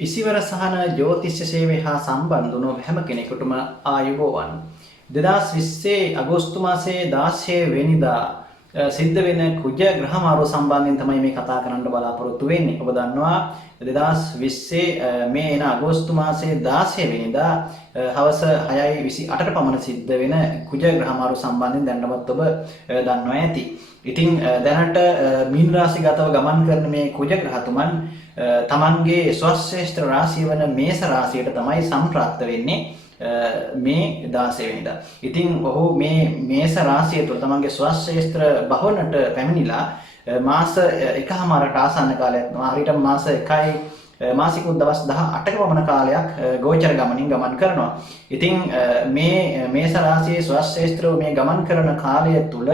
ඉසිවර සහන ජ්‍යෝතිෂ්‍ය සේවය හා සම්බන්ධ වුණු හැම කෙනෙකුටම ආයුබෝවන්. 2020 අගෝස්තු මාසයේ 16 වෙනිදා සිද්ධ වෙන කුජ ග්‍රහ මාරුව සම්බන්ධයෙන් තමයි මේ කතා කරන්න බලාපොරොත්තු වෙන්නේ. ඔබ දන්නවා 2020 මේ එන අගෝස්තු මාසයේ 16 වෙනිදා හවස 6:28ට පමණ සිද්ධ වෙන කුජ ග්‍රහ මාරුව සම්බන්ධයෙන් දැනටමත් ඔබ දන්නවා ඇති. ඉතින් දැනට මීන රාශිගතව ගමන් කරන මේ කුජ ග්‍රහතුමන් තමන්ගේ ස්වශ්‍රේෂ්ඨ රාශිය වන මේස රාශියට තමයි සම්ප්‍රාප්ත වෙන්නේ මේ 16 වෙනිදා. ඉතින් ඔහු මේ මේස රාශිය තුළ තමන්ගේ ස්වශ්‍රේෂ්ඨ භවනට පැමිණිලා මාස එකමාරට ආසන්න කාලයක් හරියට මාස 1යි මාසිකුත් දවස් 18ක පමණ කාලයක් ගෝචර ගමනින් ගමන් කරනවා. ඉතින් මේ මේස රාශියේ ස්වශ්‍රේෂ්ඨව මේ ගමන් කරන කාලය තුළ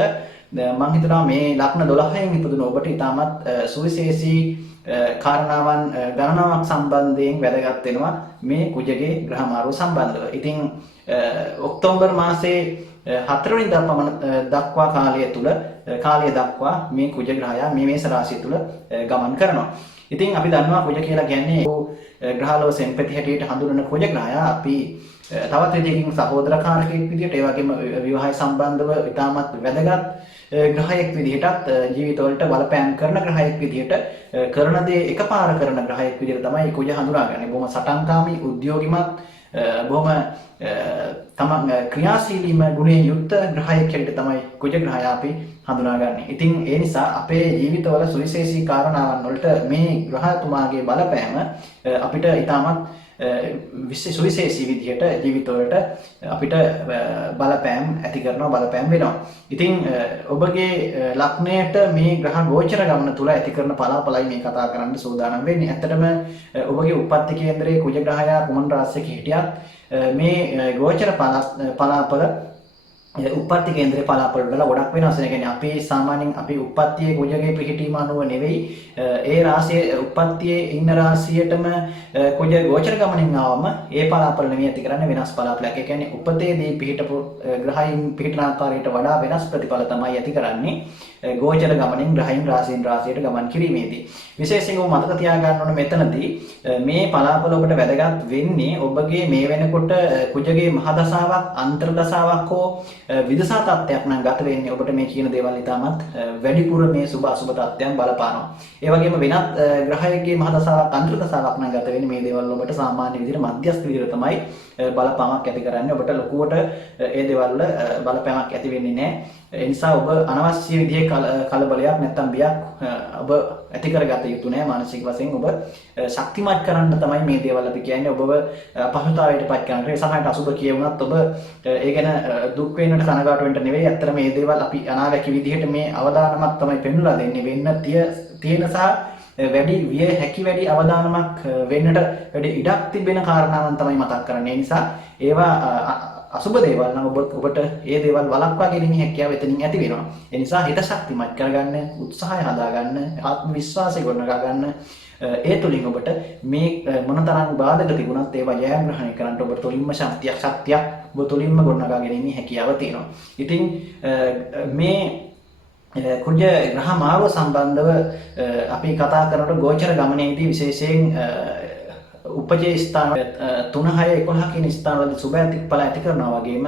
මම හිතනවා මේ ලග්න 12න් ඉපදුන ඔබට ඉතාමත් සුවිශේෂී කාරණාවන් ගණනාවක් සම්බන්ධයෙන් වැදගත් වෙනවා මේ කුජගේ ග්‍රහ මාරුව සම්බන්ධව. ඉතින් ඔක්තෝබර් මාසයේ 4 වෙනිදා පමණ දක්වා කාලය දක්වා මේ කුජ ග්‍රහයා මේ මේස රාශිය තුල ගමන් කරනවා. ඉතින් අපි දන්නවා කුජ කියලා කියන්නේ ග්‍රහලෝක සෙන්පති හැටියට හඳුනන කුජ ග්‍රහයා අපි තවත් විදිහකින් සහෝදරකාරකෙක් විදිහට ඒ වගේම විවාහය සම්බන්ධව ඉතාමත් වැදගත් ග්‍රහයෙක් විදිහටත් ජීවිතවලට බලපෑම් කරන ග්‍රහයෙක් විදිහට කරන දේ එකපාර කරන ග්‍රහයෙක් විදිහට තමයි කුජ හඳුනාගන්නේ. බොහොම සටන්කාමී, උද්‍යෝගිමත්, බොහොම තමන් ක්‍රියාශීලීම ගුණයෙන් යුක්ත ග්‍රහයෙක් හැටියට තමයි කුජ ග්‍රහයා අපි හඳුනාගන්නේ. ඉතින් ඒ නිසා අපේ ජීවිතවල සුවිශේෂී කාරණාවන් වලට මේ ග්‍රහතුමාගේ බලපෑම අපිට ඉතාමත් සුවිශේෂී විදිහට ජීවිතවලට අපිට බලපෑම් ඇති කරනවා, බලපෑම් වෙනවා. ඉතින් ඔබගේ ලග්නයට මේ ග්‍රහ ගෝචර ගමන තුල ඇති කරන පලාපලයි මේ කතා කරන්න සූදානම් වෙන්නේ. ඇත්තටම ඔබගේ උප්පත්ති කේන්දරයේ කුජ ග්‍රහයා කුමන රාශියක හිටියත් මේ ගෝචර පලාපල උප්පත්ති කේන්දරේ පලාපල වල ගොඩක් වෙනස්. ඒ කියන්නේ අපි සාමාන්‍යයෙන් අපි උප්පත්තියේ කුජගේ පිහිටීම අනුව නෙවෙයි ඒ රාශියේ උප්පත්තියේ ඉන්න රාශියටම කුජ ගෝචර ගමනින් ආවම ඒ පලාපල නෙවෙයි ඇති කරන්නේ වෙනස් පලාපලයක්. ඒ කියන්නේ උපතේදී පිහිටපු ග්‍රහයින් පිහිටන ආකාරයට වඩා වෙනස් ප්‍රතිඵල තමයි ඇති කරන්නේ ගෝචර ගමනින් ග්‍රහයින් රාශියෙන් රාශියට ගමන් කිරීමේදී. විශේෂයෙන්ම මතක තියාගන්න ඕනේ මෙතනදී මේ පලාපල ඔබට වැදගත් වෙන්නේ ඔබගේ මේ වෙනකොට කුජගේ මහදශාවක්, අන්තර්දශාවක් හෝ විදසා තත්ත්වයක් නම් ගත වෙන්නේ ඔබට මේ කියන දේවල් ඉතාමත් වැඩිපුර මේ සුභ අසුභ තත්ත්වයන් බලපානවා. ඒ වගේම වෙනත් ග්‍රහයකගේ මහදශාවක්, අන්තර්දශාවක් නම් ගත වෙන්නේ මේ දේවල් ඔබට සාමාන්‍ය විදිහට මධ්‍යස්ථ විදිහට තමයි බලපෑමක් ඇති කරන්නේ. ඔබට ලොකුවට ඒ දේවල් වල බලපෑමක් ඇති වෙන්නේ නැහැ. ඒ නිසා ඔබ අනවශ්‍ය විදිහේ කලබලයක් නැත්නම් බියක් ඔබ ඇති කරගත යුතු නැහැ. මානසික වශයෙන් ඔබ ශක්තිමත් කරන්න තමයි මේ දේවල් අපි කියන්නේ. ඔබව පහසුතාවයට පත් කරන්න. ඒ සමහරට අසුබ කියවුණත් ඔබ ඒ ගැන දුක් වෙන්නට කනගාටු වෙන්න නෙවෙයි. ඇත්තට මේ දේවල් අපි අනාගත විදිහට මේ අවදානමක් තමයි පෙන්වලා දෙන්නේ. වෙන්න තියෙන සහ වැඩි විය හැකි වැඩි අවදානමක් වෙන්නට වැඩි ඉඩක් තිබෙන කාරණාවන් තමයි මතක් කරන්නේ. ඒ නිසා ඒවා අසුබ දේවල් නම් ඔබට ඒ දේවල් වළක්වා ගැනීමේ හැකියාව එතනින් ඇති වෙනවා. ඒ නිසා හිත ශක්තිමත් කරගන්න, උත්සාහය හදාගන්න, ආත්ම විශ්වාසය ගොඩනගා ගන්න. ඒ තුලින් ඔබට මේ මොනතරම් බාධක තිබුණත් ඒවා ජයග්‍රහණය කරන්න ඔබ තුලින්ම ශක්තියක් ඔබ තුලින්ම ගොඩනගා ගැනීමේ හැකියාව තියෙනවා. ඉතින් මේ කුජ ග්‍රහ මාරුව සම්බන්ධව අපි කතා කරනකොට ගෝචර ගමනේදී විශේෂයෙන් උපජේ ස්ථාන 3 6 11 කියන ස්ථානවලදී සුභ ඵල ඇති කරනවා වගේම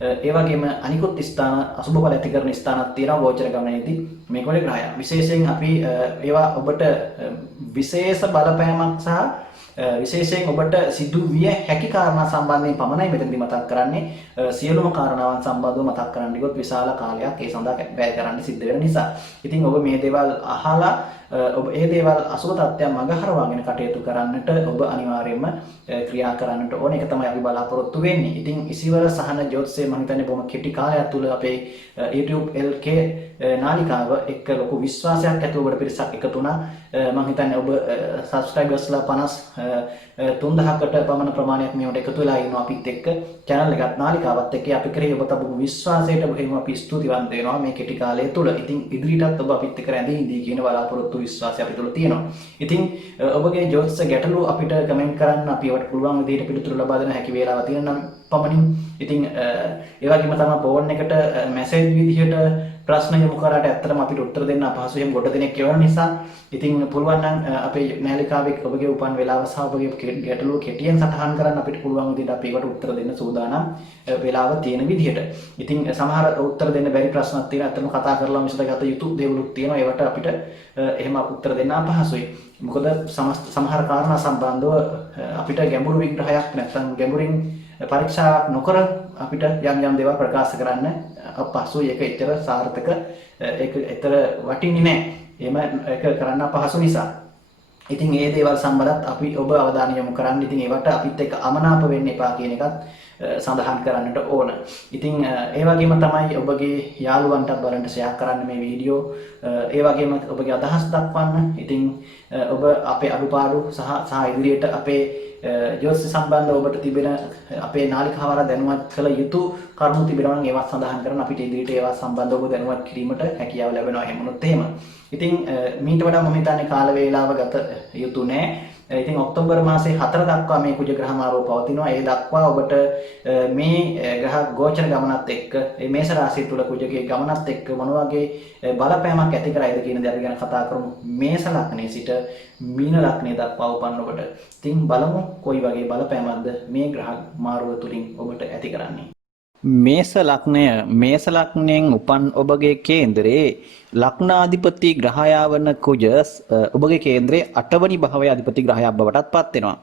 ඒ වගේම අනිකුත් ස්ථාන අසුභ ඵල ඇති කරන ස්ථානක් තියෙනවා ගෝචර ගමනේදී මේ කුජ ග්‍රහය. විශේෂයෙන් අපි ඒවා ඔබට විශේෂ බලපෑමක් සහ විශේෂයෙන් ඔබට සිදු විය හැකි කාරණා සම්බන්ධයෙන් පමණයි මෙතනදී මතක් කරන්නේ. සියලුම කාරණාවන් සම්බන්ධව මතක් කරන්න ගියොත් විශාල කාලයක් ඒ සඳහා වැය කරන්න සිද්ධ වෙන නිසා. ඉතින් ඔබ මේ දේවල් අහලා ඔබ ඒ දේවල් අසුබ තත්ත්වයන් මගහරවාගෙන කටයුතු කරන්නට ඔබ අනිවාර්යයෙන්ම ක්‍රියා කරන්නට ඕන. ඒක තමයි අපි බලාපොරොත්තු වෙන්නේ. ඉතින් ඉසිවර සහන ජ්‍යොතිෂය මම හිතන්නේ බොහොම කෙටි කාලයක් තුළ අපේ YouTube LK නාලිකාව එක්ක ලොකු විශ්වාසයක් ඇතුව ඔබට පිරිසක් එකතු වුණා. මම හිතන්නේ ඔබ සබ්ස්ක්‍රයිබර්ස්ලා 53,000කට පමණ ප්‍රමාණයක් මේවට එකතු වෙලා ඉන්නවා අපිත් එක්ක. channel එකත් නාලිකාවත් එක්ක අපි කරේ ඔබ තබපු විශ්වාසයට බොහොම අපි ස්තුතිවන්ත වෙනවා මේ කෙටි කාලය තුළ. ඉතින් ඉදිරියටත් ඔබ අපිත් එක්ක රැඳී ඉඳී කියන බලාපොරොත්තු විශ්වාසය අපි තුළ තියෙනවා. ඉතින් ඔබගේ ජ්‍යොතිෂ ගැටලු අපිට කමෙන්ට් කරන්න අපි ඔබට පුළුවන් විදිහට පිළිතුරු ලබා දෙන හැකි වේලාවක් තියෙනවා පමණින්. ඉතින් ඒ වගේම තමයි ෆෝන් එකට මැසේජ් විදිහට ප්‍රශ්න යොමු කරාට ඇත්තටම අපිට උත්තර දෙන්න අපහසුයෙන් ගොඩ දෙනෙක් කියවන නිසා ඉතින් පුළුවන් නම් අපේ නාලිකාවේ ඔබගේ උපන් වේලාව සහ ඔබගේ ගැටලුව කෙටියෙන් සටහන් කරන්න අපිට පුළුවන් විදිහට අපි ඒකට උත්තර දෙන්න සූදානම් වේලාව තියෙන විදිහට. ඉතින් සමහර උත්තර දෙන්න බැරි ප්‍රශ්නක් තියෙනවා. ඇත්තටම කතා කරලා විසඳගත යුතු දේවලුත් තියෙනවා. ඒවට අපිට එහෙම උත්තර දෙන්න අපහසුයි. මොකද සමහර කාරණා සම්බන්ධව අපිට ගැඹුරු විග්‍රහයක් නැත්නම් ගැඹුරින් පරීක්ෂාවක් නොකර අපිට යම් දේවල් ප්‍රකාශ කරන්න අපහසුයි. ඒක ඇත්තට සාර්ථක ඒක ඇත්තට වටින්නේ නැහැ. එහෙම ඒක කරන්න අපහසු නිසා. ඉතින් මේ දේවල් සම්බන්ධත් අපි ඔබ අවධානය යොමු කරන්න. ඉතින් ඒවට අපිත් එක්ක අමනාප වෙන්න එපා කියන එකත් සඳහන් කරන්නට ඕන. ඉතින් ඒ වගේම තමයි ඔබගේ යාළුවන්ටත් බලන්න ෂෙයා කරන්න මේ වීඩියෝ. ඒ වගේම ඔබගේ අදහස් දක්වන්න. ඉතින් ඔබ අපේ අඩුපාඩු සහ ඉදිරියට අපේ ජෝතිෂ සම්බන්ධ ඔබට තිබෙන අපේ නාලිකාවර දැනුවත් කළ යුතු කරුණු තිබෙනවා නම් ඒවත් සඳහන් කරන අපිට ඉදිරියට ඒවා සම්බන්ධව ඔබ දැනුවත් කිරීමට හැකියාව ලැබෙනවා. එහෙමනොත් එහෙම. ඉතින් මීට වඩා මම හිතන්නේ කාල වේලාව ගත යුතු නෑ. ඉතින් ඔක්තෝබර් මාසේ 4 දක්වා මේ කුජ ග්‍රහ මාරුව පවතිනවා. ඒ දක්වා ඔබට මේ ග්‍රහ ගෝචර ගමනත් එක්ක මේ මේෂ රාශිය තුල කුජගේ ගමනත් එක්ක මොන වගේ බලපෑමක් ඇති කරයිද කියන දේ ගැන කතා කරමු. මේෂ ලග්නයේ සිට මීන ලග්නය දක්වා උපන්න ඔබට. ඉතින් බලමු කොයි වගේ බලපෑමක්ද මේ ග්‍රහ මාරුව තුලින් ඔබට ඇති කරන්නේ. මේෂ ලග්නයෙන් උපන් ඔබගේ කේන්දරේ ලග්නාධිපති ග්‍රහයා වන කුජ ඔබගේ කේන්දරේ 8 වෙනි භාවයේ අධිපති ග්‍රහයක් බවටත් පත් වෙනවා.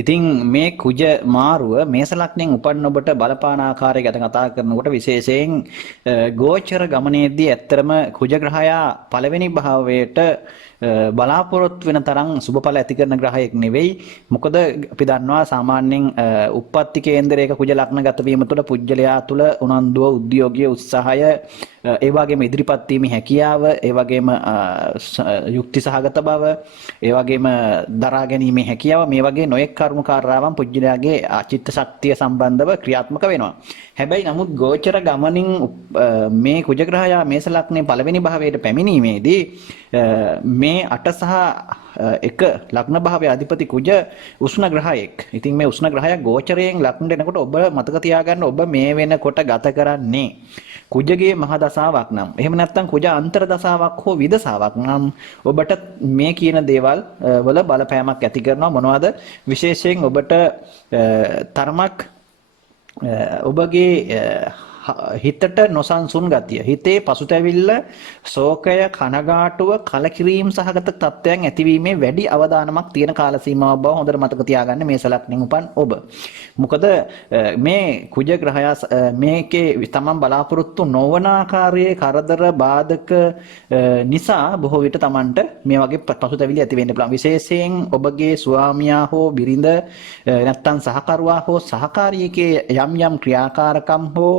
ඉතින් මේ කුජ මාරුව මේෂ ලග්නයෙන් උපන් ඔබට බලපාන ආකාරය ගැන කතා කරනකොට විශේෂයෙන් ගෝචර ගමනේදී ඇත්තරම කුජ ග්‍රහයා පළවෙනි භාවයට බලාපොරොත්තු වෙන තරම් සුබඵල ඇති කරන ග්‍රහයෙක් නෙවෙයි. මොකද අපි දන්නවා සාමාන්‍යයෙන් උප්පත්ති කේන්දරයක කුජ ලග්නගත වීම තුළ පුජ්‍යලයා තුළ උනන්දුව, උද්‍යෝගය, උත්සාහය, ඒ වගේම ඉදිරිපත් වීමේ හැකියාව, ඒ වගේම යුක්ති සහගත බව, ඒ වගේම දරා ගැනීමේ හැකියාව, මේ වගේ නොයෙක් කර්ම කාර්යාවන් පුජ්‍යලයාගේ චිත්ත ශක්තිය සම්බන්ධව ක්‍රියාත්මක වෙනවා. හැබැයි නමුත් ගෝචර ගමනින් මේ කුජ ග්‍රහයා මේෂ ලග්නයේ පළවෙනි භාවයට පැමිණීමේදී මේ 8 සහ 1 ලග්න භාවයේ අධිපති කුජ උෂ්ණ ග්‍රහයෙක්. ඉතින් මේ උෂ්ණ ග්‍රහය ගෝචරයෙන් ලග්නට එනකොට ඔබ මතක තියාගන්න ඔබ මේ වෙනකොට ගත කරන්නේ කුජගේ මහ දසාවක් නම්. එහෙම නැත්නම් කුජ අන්තර දසාවක් හෝ විදසාවක් නම් ඔබට මේ කියන දේවල් වල බලපෑමක් ඇති කරනවා. මොනවද? විශේෂයෙන් ඔබට තරමක් ඔබගේ හිතට නොසන්සුන් ගතිය, හිතේ පසුතැවිල්ල, ශෝකය, කනගාටුව, කලකිරීම සහගත තත්ත්වයන් ඇතිවීමේ වැඩි අවදානමක් තියෙන කාල සීමාවක් බව හොඳට මතක තියාගන්න මේෂ ලග්නෙන් උපන් ඔබ. මොකද මේ කුජ ග්‍රහය මේකේ තමන් බලාපොරොත්තු නොවන ආකාරයේ කරදර බාධක නිසා බොහෝ විට තමන්ට මේ වගේ පසුතැවිලි ඇති වෙන්න පුළුවන්. විශේෂයෙන් ඔබගේ ස්වාමියා හෝ බිරිඳ නැත්නම් සහකරුවා හෝ සහකාරියකේ යම් ක්‍රියාකාරකම් හෝ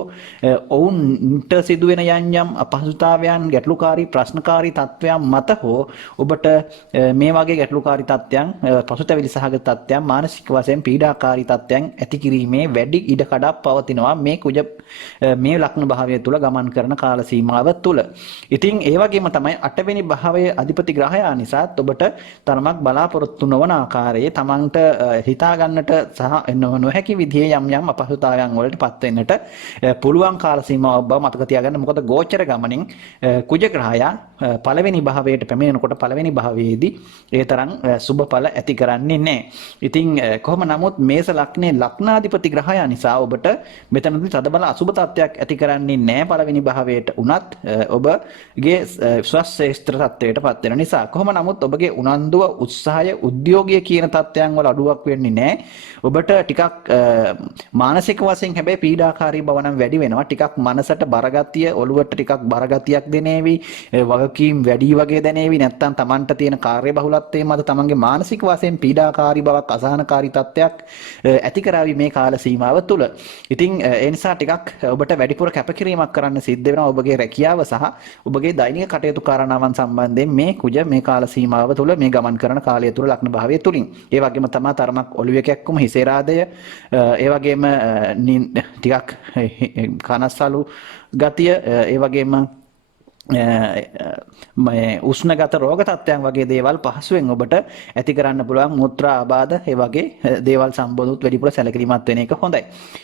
ඔවුන්ට සිදුවෙන යම් අපහසුතාවයන්, ගැටලුකාරී ප්‍රශ්නකාරී තත්ත්වයන් මත හෝ ඔබට මේ වගේ ගැටලුකාරී තත්ත්වයන්, පසුතැවිලි සහගත තත්ත්වයන්, මානසික වශයෙන් පීඩාකාරී තත්ත්වයන් ඇති කිරීමේ වැඩි ඉඩ කඩක් පවතිනවා මේ කුජ මේ ලග්න භාවය තුල ගමන් කරන කාල සීමාව තුල. ඉතින් ඒ වගේම තමයි 8 වෙනි භාවයේ අධිපති ග්‍රහයා නිසාත් ඔබට තරමක් බලාපොරොත්තු නොවන ආකාරයේ තමන්ට හිතා ගන්නට සහ නොහැකි විදිහේ යම් අපහසුතාවයන් වලට පත් වෙන්නට පුළුවන් කාල සීමාවක් බව මතක තියාගන්න. මොකද ගෝචර ගමනින් කුජ ග්‍රහයා පළවෙනි භාවයට පැමිණෙනකොට පළවෙනි භාවයේදී ඒ තරම් සුබඵල ඇති කරන්නේ නැහැ. ඉතින් කොහොම නමුත් මේෂ ලග්නයේ ලග්නාධිපති ග්‍රහයා නිසා ඔබට මෙතනදී තදබල අසුබ තත්ත්වයක් ඇති කරන්නේ නැහැ. පළවෙනි භාවයට උනත් ඔබගේ ස්වශ්‍රේෂ්ඨ තත්ත්වයට පත් වෙන නිසා. කොහොම නමුත් ඔබගේ උනන්දුව, උත්සාහය, උද්‍යෝගය කියන තත්ත්වයන් වල අඩුවක් වෙන්නේ නැහැ. ඔබට ටිකක් මානසික වශයෙන් හැබැයි පීඩාකාරී බව නම් වැඩි වෙනවා. ටිකක් මනසට බරගතිය, ඔළුවට ටිකක් බරගතියක් දැනේවි, වගකීම් වැඩි වගේ දැනේවි. නැත්තම් Tamanට තියෙන කාර්ය බහුලත්වයේ මත Tamanගේ මානසික වශයෙන් පීඩාකාරී බවක්, අසහනකාරී තත්ත්වයක් ඇති කරાવી මේ කාල සීමාව තුළ. ඉතින් ඒ නිසා ටිකක් ඔබට වැඩිපුර කැපකිරීමක් කරන්න සිද්ධ වෙනවා ඔබගේ රැකියාව සහ ඔබගේ දෛනික කටයුතු කාරණාවන් සම්බන්ධයෙන් මේ කුජ මේ කාල සීමාව තුළ මේ ගමන් කරන කාලය තුළ ලග්න භාවය තුලින්. ඒ වගේම තමයි තරමක් ඔළුවේ කැක්කුම, හිසේ රාදය, ඒ වගේම ටිකක් කනස්සලු ගතිය, ඒ වගේම මේ උෂ්ණගත රෝග තත්ත්වයන් වගේ දේවල් පහසුවෙන් ඔබට ඇති කරන්න පුළුවන් මුත්‍රා ආබාධ ඒ වගේ දේවල් සම්බන්ධුත් වැඩිපුර සැලකිලිමත් වෙන එක හොඳයි.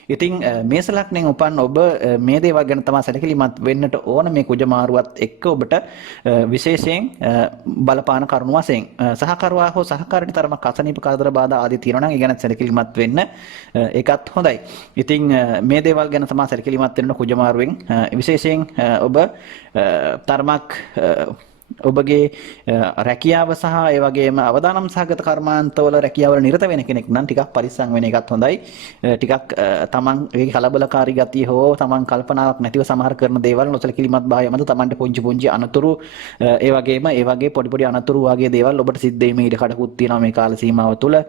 ඉතින් මේස ලග්නයෙන් උපන් ඔබ මේ දේවල් ගැන තමයි සැලකිලිමත් වෙන්නට ඕන මේ කුජ මාරුවත් එක්ක ඔබට විශේෂයෙන් බලපාන කරුණු වශයෙන් සහකරුවා හෝ සහකාරිත තරමක් අසනීප කරදර බාධා ආදී තියෙනවා නම් ඒ ගැන සැලකිලිමත් වෙන්න ඒකත් හොඳයි. ඉතින් මේ දේවල් ගැන තමයි සැලකිලිමත් වෙන්න කුජ මාරුවෙන් විශේෂයෙන් ඔබ තරමක් ඔබගේ රැකියාව සහ ඒ වගේම අවදානම් සහගත කර්මාන්තවල රැකියාවල නිරත වෙන කෙනෙක් නම් ටිකක් පරිස්සම් වෙන එකත් හොඳයි. ටිකක් තමන්ගේ කලබලකාරී ගතිය හෝ තමන් කල්පනාවක් නැතිව සමහර කරන දේවල් නොසලකිලිමත් භාවය මත තමන්ට පුංචි පුංචි අනතුරු ඒ වගේ පොඩි පොඩි අනතුරු වගේ දේවල් ඔබට සිද්ධ වෙීමේ ඉඩ කඩකුත් තියෙනවා මේ කාල සීමාව තුළ.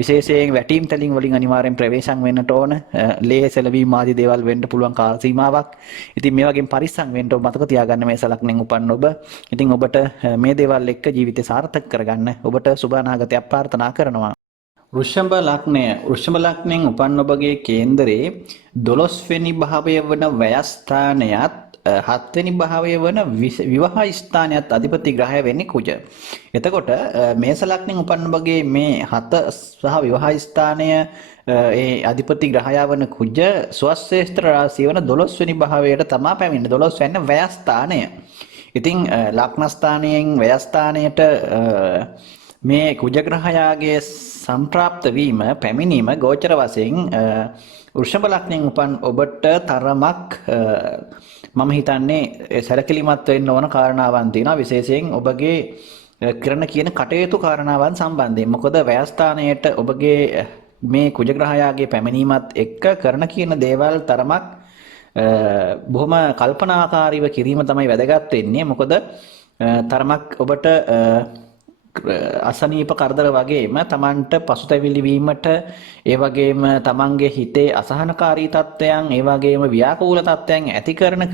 විශේෂයෙන් වැටීම් තැලින් වලින් අනිවාර්යෙන් ප්‍රවේශම් වෙන්නට ඕන. ලේ සැලවීම ආදී දේවල් වෙන්න පුළුවන් කාල සීමාවක්. ඉතින් මේ වගේම පරිස්සම් වෙන්න ඔබ මතක තියාගන්න මේ සලක්නෙන් උපන්න ඔබ. ඉතින් ඔබට මේ දේවල් එක්ක ජීවිතය සාර්ථක කරගන්න ඔබට සුබ අනාගතයක් ප්‍රාර්ථනා කරනවා. වෘෂභ ලග්නය. වෘෂභ ලග්නයෙන් උපන් ඔබගේ කේන්දරේ 12 වෙනි භාවය වන ව්‍යයස්ථානයත් 7 වෙනි භාවය වන විවාහ ස්ථානයත් අධිපති ග්‍රහය වෙන්නේ කුජ. එතකොට මේස ලග්නයෙන් උපන් ඔබගේ මේ 7 සහ විවාහ ස්ථානය ඒ අධිපති ග්‍රහයා වන කුජ ස්වශ්‍රේෂ්ඨ රාශිය වන 12 වෙනි භාවයට තමා පැමිණෙන්නේ. 12 වෙනි ව්‍යයස්ථානය. ඉතින් ලග්නස්ථානයෙන් ව්‍යයස්ථානයට මේ කුජ ග්‍රහයාගේ සම්ප්‍රාප්ත වීම පැමිණීම ගෝචර වශයෙන් වෘෂභ ලග්නයෙන් උපන් ඔබට තරමක් මම හිතන්නේ සැලකිලිමත් වෙන්න ඕන කාරණාවන් තියෙනවා. විශේෂයෙන් ඔබගේ කරන කියන කටයුතු කාරණාවන් සම්බන්ධයෙන්. මොකද ව්‍යයස්ථානයට ඔබගේ මේ කුජ ග්‍රහයාගේ පැමිණීමත් එක්ක කරන කියන දේවල් තරමක් බොහොම කල්පනාකාරීව කිරීම තමයි වැදගත් වෙන්නේ. මොකද තරමක් ඔබට අසනීප කරදර වගේම තමන්ට පසුතැවිලි වීමට ඒ වගේම තමන්ගේ හිතේ අසහනකාරී තත්ත්වයන් ඒ වගේම ව්‍යාකූල තත්ත්වයන් ඇති කරන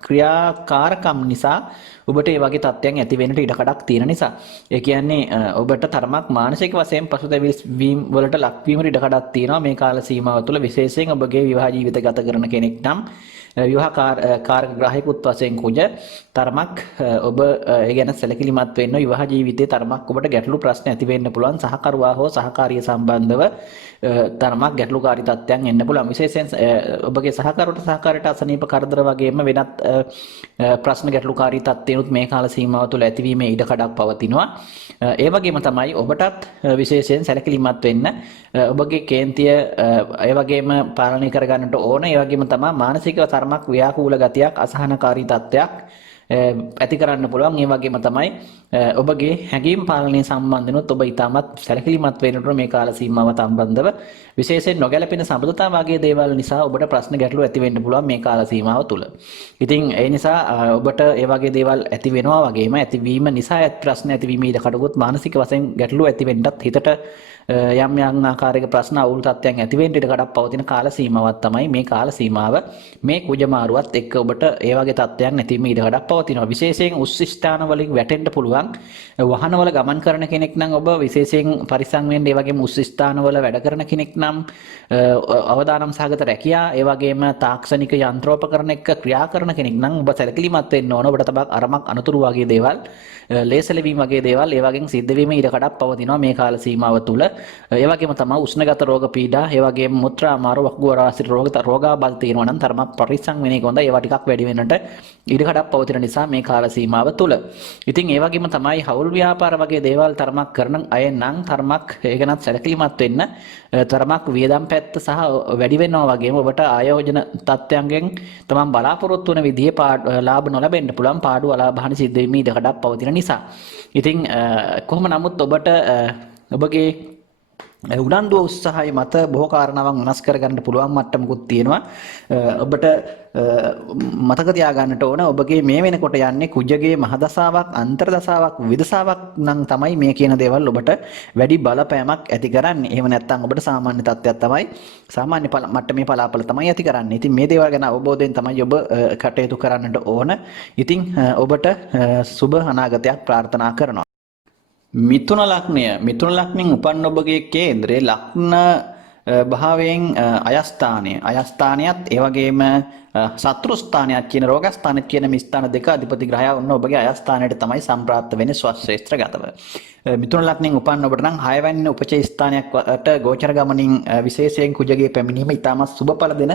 ක්‍රියාකාරකම් නිසා ඔබට ඒ වගේ තත්ත්වයන් ඇති වෙන්නට ඉඩ කඩක් තියෙන නිසා ඒ කියන්නේ ඔබට තරමක් මානසික වශයෙන් පසුතැවිලි වීම වලට ලක්වීමට ඉඩ කඩක් තියෙනවා මේ කාල සීමාව තුළ. විශේෂයෙන් ඔබගේ විවාහ ජීවිත ගත කරන කෙනෙක් නම් විවාහ කාරක ග්‍රාහකුත් වශයෙන් කුජ තරමක් ඔබ ඒ ගැන සැලකිලිමත් වෙන්න. විවාහ ජීවිතයේ තරමක් ඔබට ගැටලු ප්‍රශ්න ඇති වෙන්න පුළුවන්. සහකරුවා හෝ සහකාරිය සම්බන්ධව තරමක් ගැටලුකාරී තත්ත්වයන් එන්න පුළුවන්. විශේෂයෙන් ඔබගේ සහකරුවට සහකාරියට අසනීප කරදර වගේම වෙනත් ප්‍රශ්න ගැටලුකාරී තත්ත්වයන්ුත් මේ කාල සීමාව තුළ ඇතිවීමේ ඉඩ කඩක් පවතිනවා. ඒ වගේම තමයි ඔබටත් විශේෂයෙන් සැලකිලිමත් වෙන්න. ඔබගේ කේන්තිය ඒ වගේම පාලනය කරගන්නට ඕන. ඒ වගේම තමයි මානසිකව තරමක් ව්‍යාකූල ගතියක් අසහනකාරී තත්ත්වයක් ඇති කරන්න පුළුවන්. ඒ වගේම තමයි ඔබගේ හැඟීම් පාලනය සම්බන්ධනොත් ඔබ ඉතාමත් සැලකිලිමත් වෙන්නට මේ කාල සීමාව සම්බන්ධව. විශේෂයෙන් නොගැලපෙන සම්බන්ධතා වගේ දේවල් නිසා ඔබට ප්‍රශ්න ගැටලු ඇති වෙන්න පුළුවන් මේ කාල සීමාව තුළ. ඉතින් ඒ නිසා ඔබට ඒ වගේ දේවල් ඇති වෙනවා වගේම ඇතිවීම නිසා ප්‍රශ්න ඇතිවීම ඉඩ කඩකුත් මානසික වශයෙන් ගැටලු ඇති වෙන්නත් හිතට යම් යම් ආකාරයක ප්‍රශ්න අවුල් තත්ත්වයන් ඇති වෙන්න ඉඩ කඩක් පවතින කාල සීමාවක් තමයි මේ කාල සීමාව. මේ කුජ මාරුවත් එක්ක ඔබට ඒ වගේ තත්ත්වයන් නැතිවීම ඉඩ කඩක් පවතිනවා. විශේෂයෙන් උස් ස්ථාන වලින් වැටෙන්න පුළුවන්. වාහනවල ගමන් කරන කෙනෙක් නම් ඔබ විශේෂයෙන් පරිස්සම් වෙන්න. ඒ වගේම උස් ස්ථානවල වැඩ කරන කෙනෙක් නම් අවදානම් සහගත රැකියා ඒ වගේම තාක්ෂණික යන්ත්‍රෝපකරණ එක්ක ක්‍රියා කරන කෙනෙක් නම් ඔබ සැලකිලිමත් වෙන්න ඕන. ඔබට තබක් අරමක් අනතුරු වගේ දේවල් ලේසලවීම වගේ දේවල් ඒ වගේම සිද්ධ වීම ඉඩ කඩක් පවතිනවා මේ කාල සීමාව තුළ. ඒ වගේම තමයි උෂ්ණගත රෝග පීඩා ඒ වගේම මුත්‍රා මාරු වකුගඩු රාශි රෝගාබාධ තියෙනවා නම් තරමක් පරිස්සම් වෙන එක හොඳයි. ඒවා ටිකක් වැඩි වෙන්නට ඉඩ කඩක් පවතින නිසා මේ කාල සීමාව තුළ. ඉතින් ඒ වගේම තමයි හවුල් ව්‍යාපාර වගේ දේවල් තරමක් කරන අය නම් තරමක් ඒ ගැනත් සැලකිලිමත් වෙන්න. තරමක් වියදම් පැත්ත සහ වැඩි වෙනවා වගේම ඔබට ආයෝජන තත්ත්වයන්ගෙන් තමන් බලාපොරොත්තු වන විදිහේ ලාභ නොලැබෙන්න පුළුවන්. පාඩු අලාභහානි සිද්ධ වීම ඉඩ කඩක් පවතින නිසා. ඉතින් කොහොම නමුත් ඔබට ඔබගේ උනන්දුව උත්සාහය මත බොහෝ කාරණාවන් වෙනස් කරගන්න පුළුවන් මට්ටමකුත් තියෙනවා. ඔබට මතක තියාගන්නට ඕන ඔබගේ මේ වෙනකොට යන්නේ කුජගේ මහදසාවක් අන්තර්දසාවක් විදසාවක් නම් තමයි මේ කියන දේවල් ඔබට වැඩි බලපෑමක් ඇති කරන්නේ. එහෙම නැත්නම් ඔබට සාමාන්‍ය තත්ත්වයක් තමයි සාමාන්‍ය මට්ටමේ පලාපල තමයි ඇති කරන්නේ. ඉතින් මේ දේවල් ගැන අවබෝධයෙන් තමයි ඔබ කටයුතු කරන්නට ඕන. ඉතින් ඔබට සුබ අනාගතයක් ප්‍රාර්ථනා කරනවා. මිථුන ලග්නය. මිථුන ලග්නෙන් උපන් ඔබගේ කේන්ද්‍රයේ ලග්න භාවයෙන් අයස්ථානය. අයස්ථානයත් ඒ වගේම සතුරු ස්ථානයක් කියන රෝග ස්ථානයක් කියන මේ ස්ථාන දෙක අධිපති ග්‍රහයා ඔන්න ඔබගේ අය ස්ථානයට තමයි සම්ප්‍රාප්ත වෙන්නේ ස්වක්ෂේත්‍රගතව. මිථුන ලග්නෙන් උපන්න ඔබට නම් 6 වැනි උපචේ ස්ථානයකට ගෝචර ගමනින් විශේෂයෙන් කුජගේ පැමිණීම ඉතාමත් සුබඵල දෙන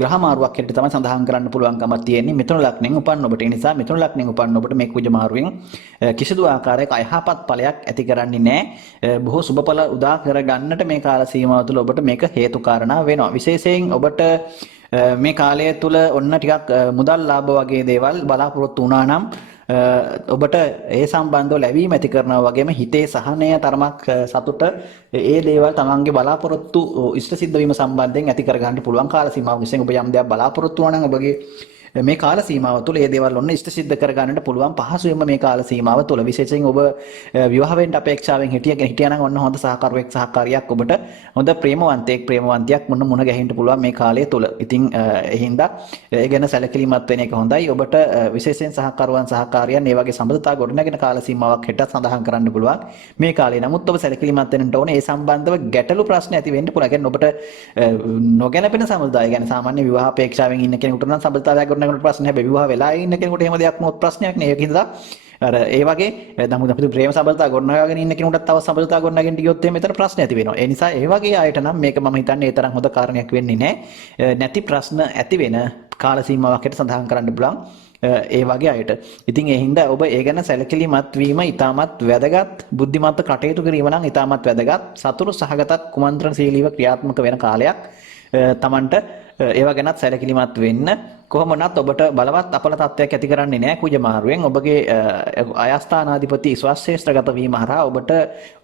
ග්‍රහ මාරුවක් හැටියට තමයි සඳහන් කරන්න පුළුවන්කමක් තියෙන්නේ මිථුන ලග්නෙන් උපන්න ඔබට. ඒ නිසා මිථුන ලග්නෙන් උපන්න ඔබට මේ කුජ මාරුවෙන් කිසිදු ආකාරයක අයහපත් ඵලයක් ඇති කරන්නේ නැහැ. බොහෝ සුබඵල උදා කර ගන්නට මේ කාල සීමාව තුළ ඔබට මේක හේතු කාරණා වෙනවා. විශේෂයෙන් ඔබට මේ කාලය තුළ ඔන්න ටිකක් මුදල් ලාභ වගේ දේවල් බලාපොරොත්තු වුණා නම් ඔබට ඒ සම්බන්ධව ලැබීම ඇති කරනවා වගේම හිතේ සහනය තරමක් සතුට ඒ දේවල් තමන්ගේ බලාපොරොත්තු ඉෂ්ට සිද්ධ වීම සම්බන්ධයෙන් ඇති කර ගන්න පුළුවන් කාල සීමාවක්. විශේෂයෙන් ඔබ යම් දෙයක් බලාපොරොත්තු වුණා නම් ඔබගේ මේ කාල සීමාව තුළ ඒ දේවල් ඔන්න ඉෂ්ට සිද්ධ කර ගන්නට පුළුවන් පහසුවෙන්ම මේ කාල සීමාව තුළ. විශේෂයෙන් ඔබ විවාහ වෙන්න අපේක්ෂාවෙන් හිටියනම් ඔන්න හොඳ සහකරුවෙක් සහකාරියක් ඔබට හොඳ ප්‍රේමවන්තයෙක් මුණ ගැහෙන්න පුළුවන් මේ කාලය තුළ. ඉතින් ඒ හින්දා ඒ ගැන සැලකිලිමත් වෙන එක හොඳයි. ඔබට විශේෂයෙන් සහකරුවන් සහකාරියන් මේ වගේ සම්බන්ධතා ගොඩනගෙන කාල සීමාවක් හෙටත් සඳහන් කරන්න පුළුවන් මේ කාලේ. නමුත් ඔබ සැලකිලිමත් වෙන්න ඕනේ ඒ සම්බන්ධව ගැටලු ප්‍රශ්න ඇති වෙන්න පුළුවන්. කියන්නේ ඔබට නොගැලපෙන සම්බන්ධතාවය. කියන්නේ සාමාන්‍ය විවාහ අපේක්ෂාවෙන් ඉන්න කෙනෙකුට නම් සම්බන්ධතාවයක් ගොඩනගන්න ප්‍රශ්න හැබැයි විවාහ වෙලා ඉන්න කෙනෙකුට එහෙම දෙයක් නොත් ප්‍රශ්නයක් නේ. ඒකින්ද අර ඒ වගේ අපි ප්‍රේම සම්බන්ධතාව ගොඩනගාගෙන ඉන්න කෙනෙකුට තව සම්බන්ධතාව ගොඩනගන්න ගියොත් එහෙම මෙතන ප්‍රශ්න ඇති වෙනවා. ඒ නිසා ඒ වගේ අයට නම් මේක මම හිතන්නේ ඒ තරම් හොඳ කාරණයක් වෙන්නේ නැහැ. නැති ප්‍රශ්න ඇති වෙන කාල සීමාවකට සඳහන් කරන්න පුළුවන් ඒ වගේ අයට. ඉතින් ඒ හින්දා ඔබ ඒ ගැන සැලකිලිමත් වීම ඉතාමත් වැදගත්. බුද්ධිමත්ව කටයුතු කිරීම නම් ඉතාමත් වැදගත්. සතුරු සහගතත් කුමන්ත්‍රණශීලීව ක්‍රියාත්මක වෙන කාලයක්. Tamanට ඒවා ගැනත් සැලකිලිමත් වෙන්න. කොහොම වුණත් ඔබට බලවත් අපල තත්ත්වයක් ඇති කරන්නේ නැහැ කුජ මාරුවෙන්. ඔබගේ අයස්ථානාධිපති ස්වශ්‍රේෂ්ඨගත වීම හරහා ඔබට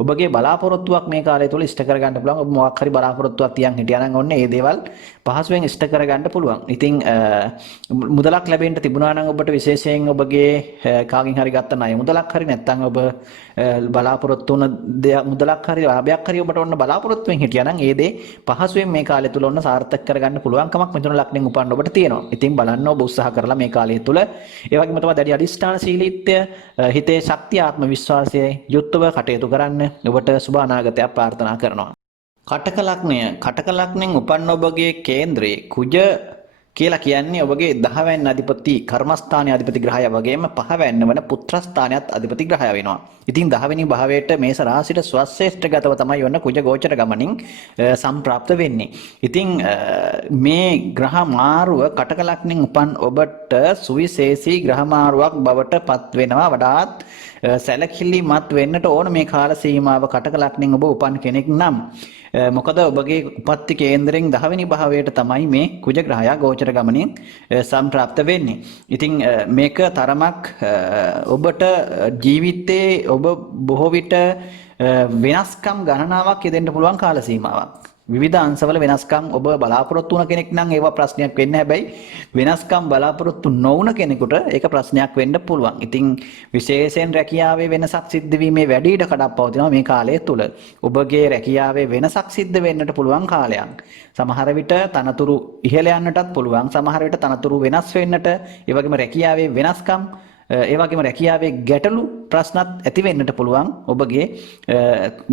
ඔබගේ බලාපොරොත්තුවක් මේ කාලය තුළ ඉෂ්ට කරගන්න පුළුවන්. ඔබ මොකක් හරි බලාපොරොත්තුවක් තියන් හිටියා නම් ඔන්න ඒ දේවල් පහසුවෙන් ඉෂ්ට කරගන්න පුළුවන්. ඉතින් මුදලක් ලැබෙන්න තිබුණා නම් ඔබට විශේෂයෙන් ඔබගේ කාගෙන් හරි ගත්ත ණය මුදලක් හරි නැත්නම් ඔබ බලාපොරොත්තු වුණ මුදලක් හරි ලාභයක් හරි ඔබට ඔන්න බලාපොරොත්තුෙන් හිටියා නම් ඒ දේ පහසුවෙන් මේ කාලය තුළ ඔන්න සාර්ථක කරගන්න පුළුවන්කමක් මිථුන ලග්නෙන් උපන්න ඔබට තියෙනවා. ඉතින් බලන්න ඔබ උත්සාහ කරලා මේ කාලය තුළ ඒ වගේම තමයි දැඩි අධිෂ්ඨානශීලීත්වය හිතේ ශක්තිය ආත්ම විශ්වාසයේ යුක්තව කටයුතු කරන්න ඔබට සුබ අනාගතයක් ප්‍රාර්ථනා කරනවා. කටක ලග්නෙන් උපන්න ඔබගේ කේන්ද්‍රයේ කුජ කියලා කියන්නේ ඔබගේ 10 වැනි අධිපති කර්මස්ථානයේ අධිපති ග්‍රහය වගේම 5 වැන්න වන පුත්‍රස්ථානයත් අධිපති ග්‍රහය වෙනවා. ඉතින් 10 වෙනි භාවයට මේස රාශියට ස්වශ්‍රේෂ්ඨගතව තමයි යන්න කුජ ගෝචර ගමනින් සම්ප්‍රාප්ත වෙන්නේ. ඉතින් මේ ග්‍රහ මාරුව කටක ලග්නෙන් උපන් ඔබට සුවිශේෂී ග්‍රහ මාරුවක් බවට පත් වෙනවා. වඩාත් සැලකිලිමත් වෙන්නට ඕන මේ කාල සීමාව කටක ලග්නෙන් ඔබ උපන් කෙනෙක් නම්. මොකද ඔබගේ උපත්ති කේන්දරෙන් 10 වෙනි භාවයට තමයි මේ කුජ ග්‍රහයා ගෝචර ගමනින් සම්ප්‍රාප්ත වෙන්නේ. ඉතින් මේක තරමක් ඔබට ජීවිතේ ඔබ බොහෝ විට වෙනස්කම් ගණනාවක් යෙදෙන්න පුළුවන් කාල සීමාවක්. විවිධ අංශවල වෙනස්කම් ඔබ බලාපොරොත්තු වුණ කෙනෙක් නම් ඒවා ප්‍රශ්නයක් වෙන්නේ. හැබැයි වෙනස්කම් බලාපොරොත්තු නොවුන කෙනෙකුට ඒක ප්‍රශ්නයක් වෙන්න පුළුවන්. ඉතින් විශේෂයෙන් රැකියාවේ වෙනසක් සිද්ධ වීමේ වැඩි ඉඩ කඩක් පවතිනවා මේ කාලය තුල. ඔබගේ රැකියාවේ වෙනසක් සිද්ධ වෙන්නට පුළුවන් කාලයක්. සමහර විට තනතුරු ඉහළ යන්නටත් පුළුවන්. සමහර විට තනතුරු වෙනස් වෙන්නට, ඒ වගේම රැකියාවේ වෙනස්කම්, ඒ වගේම රැකියාවේ ගැටලු ප්‍රශ්නත් ඇති වෙන්නට පුළුවන් ඔබගේ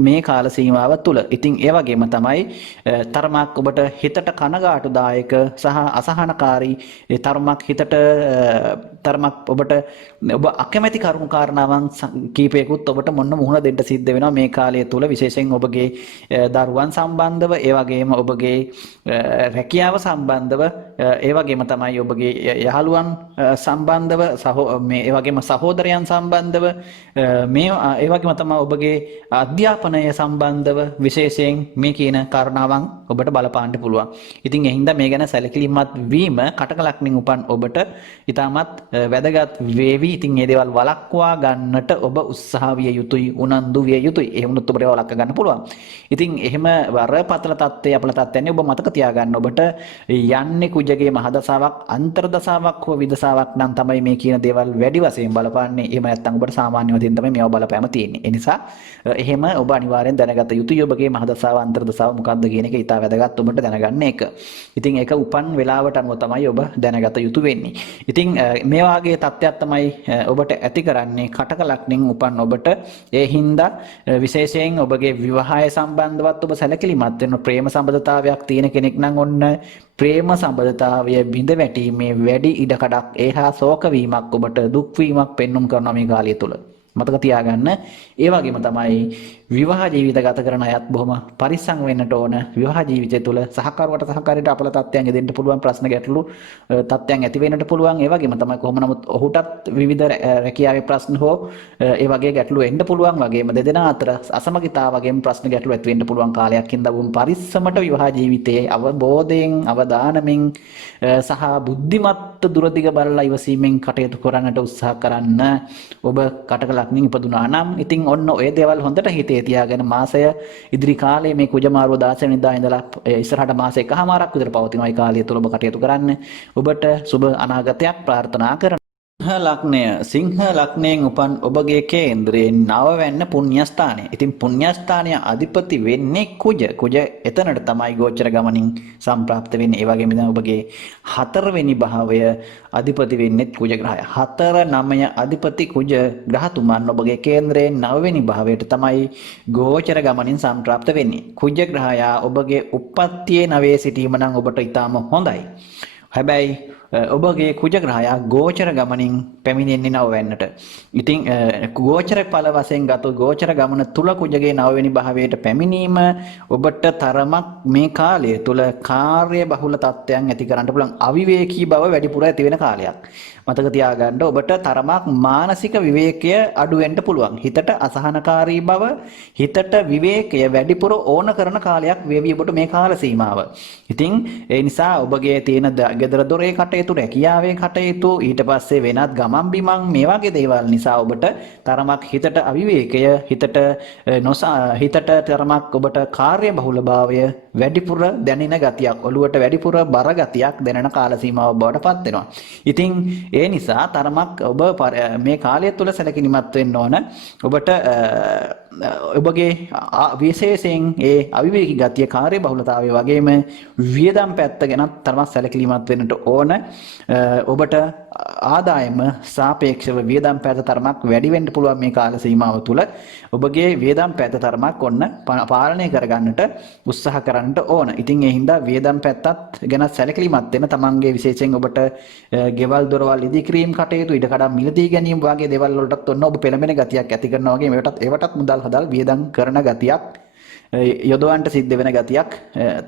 මේ කාල සීමාව තුළ. ඉතින් ඒ වගේම තමයි තරමක් ඔබට හිතට කනගාටුදායක සහ අසහනකාරී තරමක් හිතට තරමක් ඔබට ඔබ අකමැති කරුණු කාරණාවන් කීපයකුත් ඔබට මොන්න මුහුණ දෙන්න සිද්ධ වෙනවා මේ කාලය තුළ. විශේෂයෙන් ඔබගේ දරුවන් සම්බන්ධව, ඒ වගේම ඔබගේ රැකියාව සම්බන්ධව, ඒ වගේම තමයි ඔබගේ යහළුවන් සම්බන්ධව ඒ වගේම සහෝදරයන් සම්බන්ධව මේ ඒ වගේම තමයි ඔබගේ අධ්‍යාපනය සම්බන්ධව විශේෂයෙන් මේ කියන කාරණාවන් ඔබට බලපාන්න පුළුවන්. ඉතින් ඒ හින්දා මේ ගැන සැලකිලිමත් වීම කටක ලග්නෙන් උපන් ඔබට ඉතාමත් වැදගත් වේවි. ඉතින් මේ දේවල් වළක්වා ගන්නට ඔබ උත්සාහ විය යුතුයි, උනන්දු විය යුතුයි. එහෙම වුණොත් ඔබට වළක්වා ගන්න පුළුවන්. ඉතින් එහෙම වරපතල තත්ත්වයේ අපල තත්ත්වයන්නේ ඔබ මතක තියාගන්න. ඔබට යන්නේ කුජගේ මහදසාවක්, අන්තර්දසාවක් හෝ විදසාවක් නම් තමයි මේ කියන දේවල් වැඩි වශයෙන් බලපාන්නේ. එහෙම නැත්නම් ඔබට සාමාන්‍ය වශයෙන් තමයි මේවා බලපෑම තියෙන්නේ. ඒ නිසා එහෙම ඔබ අනිවාර්යෙන් දැනගත යුතුයි. ඔබගේ මහදසාව අන්තර්දසාව මොකක්ද කියන එක ඉතා වැදගත් ඔබට දැනගන්න එක. ඉතින් ඒක උපන් වෙලාවට අනුව තමයි ඔබ දැනගත යුතු වෙන්නේ. ඉතින් මේ වාගේ තත්ත්වයක් තමයි ඔබට ඇති කරන්නේ කටක ලග්නෙන් උපන් ඔබට. ඒ හින්දා විශේෂයෙන් ඔබගේ විවාහය සම්බන්ධවත් ඔබ සැලකිලිමත් වෙන ප්‍රේම සම්බන්ධතාවයක් තියෙන කෙනෙක් නම් ඔන්න ප්‍රේම සම්බන්ධතාවය බිඳ වැටීමේ වැඩි ඉඩකඩක් ඒහා ශෝක වීමක් ඔබට දුක් වීමක් පෙන්눔 කරනවා මේ කාලය තුල. මතක තියාගන්න. ඒ වගේම තමයි විවාහ ජීවිත ගත කරන අයත් බොහොම පරිස්සම් වෙන්නට ඕන. විවාහ ජීවිතය තුළ සහකරුවට සහකාරියට අපල තත්ත්වයන් යෙදෙන්න පුළුවන්, ප්‍රශ්න ගැටලු තත්ත්වයන් ඇති වෙන්නට පුළුවන්. ඒ වගේම තමයි කොහොම නමුත් ඔහුටත් විවිධ රැකියාවේ ප්‍රශ්න හෝ ඒ වගේ ගැටලු එන්න පුළුවන්. වගේම දෙදෙනා අතර අසමගිතා වගේම ප්‍රශ්න ගැටලු ඇති වෙන්න පුළුවන් කාලයක්. හින්දා වුන් පරිස්සමට විවාහ ජීවිතයේ අවබෝධයෙන් අවදානමින් සහ බුද්ධිමත් දුරදිග බලලා ඉවසීමෙන් කටයුතු කරන්නට උත්සාහ කරන්න. ඔබ කටක ලග්නින් ඉපදුනා නම් ඉතින් ඔන්න ඔය දේවල් හොඳට හිතේ තියාගෙන මාසය ඉදිරි කාලේ මේ කුජමාරුව 16 වෙනිදා ඉඳලා ඉස්සරහට මාස එකමාරක් විතර පවතින ওই කාලය තුල ඔබ කටයුතු කරන්න. ඔබට සුබ අනාගතයක් ප්‍රාර්ථනා කරනවා. සිංහ ලග්නයෙන් උපන් ඔබගේ කේන්ද්‍රයේ නවවැන්න පුණ්‍යස්ථානය. ඉතින් පුණ්‍යස්ථානය අධිපති වෙන්නේ කුජ. කුජ එතනට තමයි ගෝචර ගමනින් සම්ප්‍රාප්ත වෙන්නේ. ඒ වගේම දැන් ඔබගේ 4 වෙනි භාවය අධිපති වෙන්නේ කුජ ග්‍රහය. 4 9 අධිපති කුජ ග්‍රහතුමන් ඔබගේ කේන්ද්‍රයේ 9 වෙනි භාවයට තමයි ගෝචර ගමනින් සම්ප්‍රාප්ත වෙන්නේ. කුජ ග්‍රහයා ඔබගේ උප්පත්තියේ නවයේ සිටීම නම් ඔබට ඊටාම හොඳයි. හැබැයි ඔබගේ කුජ ග්‍රහයා ගෝචර ගමනින් පැමිණෙන්නේ නවවැන්නට. ඉතින් ගෝචර ඵල වශයෙන් ගත ගෝචර ගමන තුල කුජගේ 9 වෙනි භාවයට පැමිණීම ඔබට තරමක් මේ කාලය තුල කාර්ය බහුල තත්ත්වයන් ඇති කරන්න පුළුවන්. අවිවේකී බව වැඩිපුර ඇති වෙන කාලයක්. මතක තියාගන්න ඔබට තරමක් මානසික විවේකය අඩු වෙන්න පුළුවන්. හිතට අසහනකාරී බව, හිතට විවේකය වැඩිපුර ඕන කරන කාලයක් වේවි ඔබට මේ කාල සීමාව. ඉතින් ඒ නිසා ඔබගේ තියෙන ගෙදර දොරේ කටයුතු, රැකියාවේ කටයුතු, ඊට පස්සේ වෙනත් ගමන් බිමන් මේ වගේ දේවල් නිසා ඔබට තරමක් හිතට අවිවේකය, හිතට තරමක් ඔබට කාර්ය බහුලභාවය වැඩිපුර දැනෙන ගතියක්, ඔළුවට වැඩිපුර බර ගතියක් දැනෙන කාල සීමාවක් බවට පත් වෙනවා. ඉතින් ඒ නිසා තරමක් ඔබ මේ කාලය තුල සැලකිලිමත් වෙන්න ඕන. ඔබට ඔබගේ විශේෂයෙන් ඒ අවිවේකී ගතිය, කාර්ය බහුලතාවය වගේම වියදම් පැත්ත ගැන තරමක් සැලකිලිමත් වෙන්නට ඕන. ඔබට ආදායම සාපේක්ෂව වියදම් පැත්ත තරමක් වැඩි වෙන්න පුළුවන් මේ කාල සීමාව තුල. ඔබගේ වියදම් පැත්ත තරමක් ඔන්න පාලනය කරගන්නට උත්සාහ කරන්නට ඕන. ඉතින් ඒ හින්දා වියදම් පැත්තත් ගැන සැලකිලිමත් වෙන තමන්ගේ විශේෂයෙන් ඔබට ගෙවල් දොරවල් ඉදිකිරීම කටයුතු, ඉඩකඩම් මිලදී ගැනීම වගේ දේවල් වලටත් ඔන්න ඔබ පෙළඹෙන ගතියක් ඇති කරනවා වගේ ඒවටත් මුදල් හදල් වියදම් කරන ගතියක්, යොදවන්ට සිද්ධ වෙන ගතියක්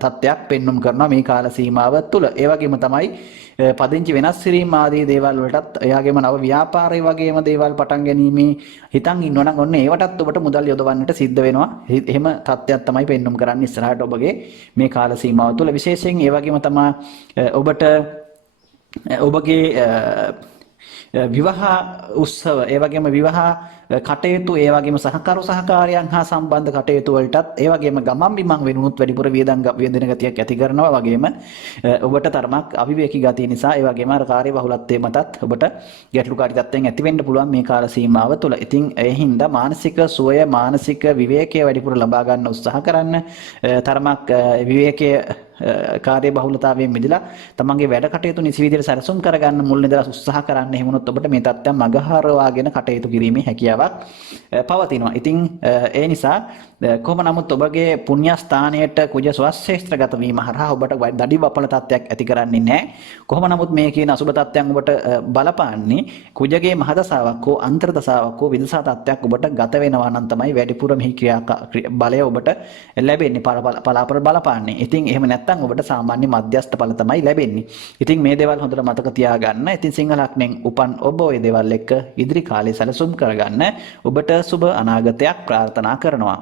තත්ත්වයක් පෙන්눔 කරනවා මේ කාල සීමාව තුළ. ඒ වගේම තමයි පදිංචි වෙනස් කිරීම ආදී දේවල් වලටත්, එයාගේම නව ව්‍යාපාරය වගේම දේවල් පටන් ගැනීමේ හිතන් ඉන්නවනම් ඔන්න ඒවටත් ඔබට මුදල් යොදවන්නට සිද්ධ වෙනවා. එහෙම තත්ත්වයක් තමයි පෙන්눔 කරන්නේ ඉස්සරහට ඔබගේ මේ කාල සීමාව තුළ. විශේෂයෙන් ඒ වගේම තමයි ඔබට ඔබගේ විවාහ උත්සව, ඒ වගේම විවාහ කටයුතු, ඒ වගේම සහකරු සහකාරයන් හා සම්බන්ධ කටයුතු වලටත්, ඒ වගේම ගමන් බිමන් වෙනුනුත් වැඩිපුර වියදෙන ගතියක් ඇති කරනවා. වගේම ඔබට තරමක් අවිවේකී ගතිය නිසා, ඒ වගේම අර කාර්ය බහුලත්වයේ මතත් ඔබට ගැටලුකාරී තත්ත්වයන් ඇති වෙන්න පුළුවන් මේ කාල සීමාව තුළ. ඉතින් ඒ හින්දා මානසික සුවය, මානසික විවේකය වැඩිපුර ලබා ගන්න උත්සාහ කරන්න. තරමක් විවේකයේ කාර්ය බහුලතාවයෙන් මිදලා තමන්ගේ වැඩ කටයුතු නිසි විදිහට සැලසුම් කරගන්න මුල් ඉඳලා උත්සාහ කරන්න. එහෙම වුණොත් ඔබට මේ තත්ත්වයන් මගහරවාගෙන කටයුතු කිරීමේ හැකියාවක් පවතිනවා. ඉතින් ඒ නිසා කොහොම නමුත් ඔබගේ පුණ්‍ය ස්ථානයට කුජ ස්වශේෂ්ත්‍රගත වීම හරහා ඔබට දඩි බපල තත්ත්වයක් ඇති කරන්නේ නැහැ. කොහොම නමුත් මේ කියන අසුබ තත්ත්වයන් ඔබට බලපාන්නේ කුජගේ මහදසාවක් හෝ අන්තර්දසාවක් හෝ විදසා තත්ත්වයක් ඔබට ගත වෙනවා නම් තමයි වැඩිපුර මෙහි බලය ඔබට ලැබෙන්නේ, පලාපල බලපාන්නේ. ඉතින් එහෙම නැත්නම් ඔබට සාමාන්‍ය මධ්‍යස්ථ ඵල තමයි ලැබෙන්නේ. ඉතින් මේ දේවල් හොඳට මතක තියාගන්න. ඉතින් සිංහ ලග්නෙන් උපන් ඔබ ওই දේවල් එක්ක ඉදිරි කාලේ සැලසුම් කරගන්න. ඔබට සුබ අනාගතයක් ප්‍රාර්ථනා කරනවා.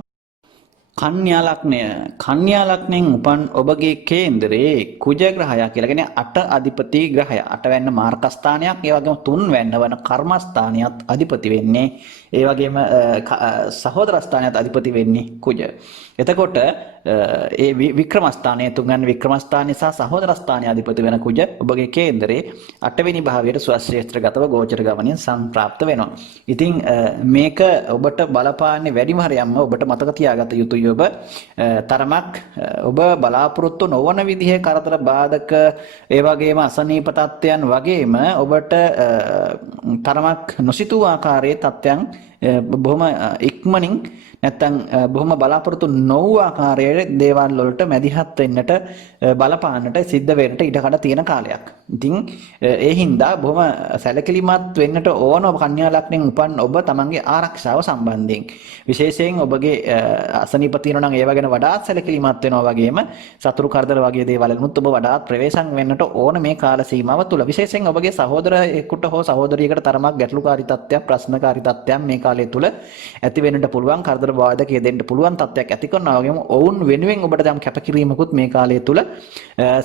කන්‍යා ලග්නය. කන්‍යා ලග්නෙන් උපන් ඔබගේ කේන්දරේ කුජ ග්‍රහය කියලා කියන්නේ 8 අධිපති ග්‍රහය. 8 වැන්න මාර්ගස්ථානයක්, ඒ වගේම 3 වැන්න වන කර්මස්ථානියත් අධිපති වෙන්නේ. ඒ වගේම සහෝදර ස්ථානයත් අධිපති වෙන්නේ කුජ. එතකොට ඒ වික්‍රමස්ථානයේ 3 වැනි වික්‍රමස්ථානයේ සහ සහෝදර ස්ථානයේ අධිපති වෙන කුජ ඔබගේ කේන්දරේ 8 වෙනි භාවයට ස්වශේෂ්ත්‍රගතව ගෝචර ගමනින් සම්ප්‍රාප්ත වෙනවා. ඉතින් මේක ඔබට බලපාන්නේ වැඩිම හරියම්ම ඔබට මතක තියාගත යුතුයි. ඔබ තරමක් ඔබ බලාපොරොත්තු නොවන විදිහේ කරදර බාධක, ඒ වගේම අසනීප තත්ත්වයන් වගේම ඔබට තරමක් නොසිතූ ආකාරයේ තත්ත්වයන් බොහොම ඉක්මනින් නැත්තම් බොහොම බලාපොරොත්තු නොවූ ආකාරයේ දේවල් වලට මැදිහත් වෙන්නට බලපාන්නට සිද්ධ වෙන්නට ඉඩකඩ තියෙන කාලයක්. ඉතින් ඒ හින්දා බොහොම සැලකිලිමත් වෙන්නට ඕන කන්‍යා ලග්නෙන් උපන් ඔබ තමන්ගේ ආරක්ෂාව සම්බන්ධයෙන්. විශේෂයෙන් ඔබගේ අසනීප තියෙනවා නම් ඒව ගැන වඩාත් සැලකිලිමත් වෙනවා වගේම සතුරු කරදර වගේ දේවල් වලුත් ඔබ වඩාත් ප්‍රවේශම් වෙන්නට ඕන මේ කාල සීමාව තුල. විශේෂයෙන් ඔබගේ සහෝදරයෙකුට හෝ සහෝදරියකට තරමක් ගැටලුකාරී තත්ත්වයක් ප්‍රශ්නකාරී තත්ත්වයක් මේ කාලය තුල ඇති වෙන්නට පුළුවන්. කරදර බාධක යෙදෙන්න පුළුවන් තත්ත්වයක් ඇති කරනවා වගේම ඔවුන් වෙනුවෙන් ඔබට යම් කැපකිරීමකුත් මේ කාලය තුල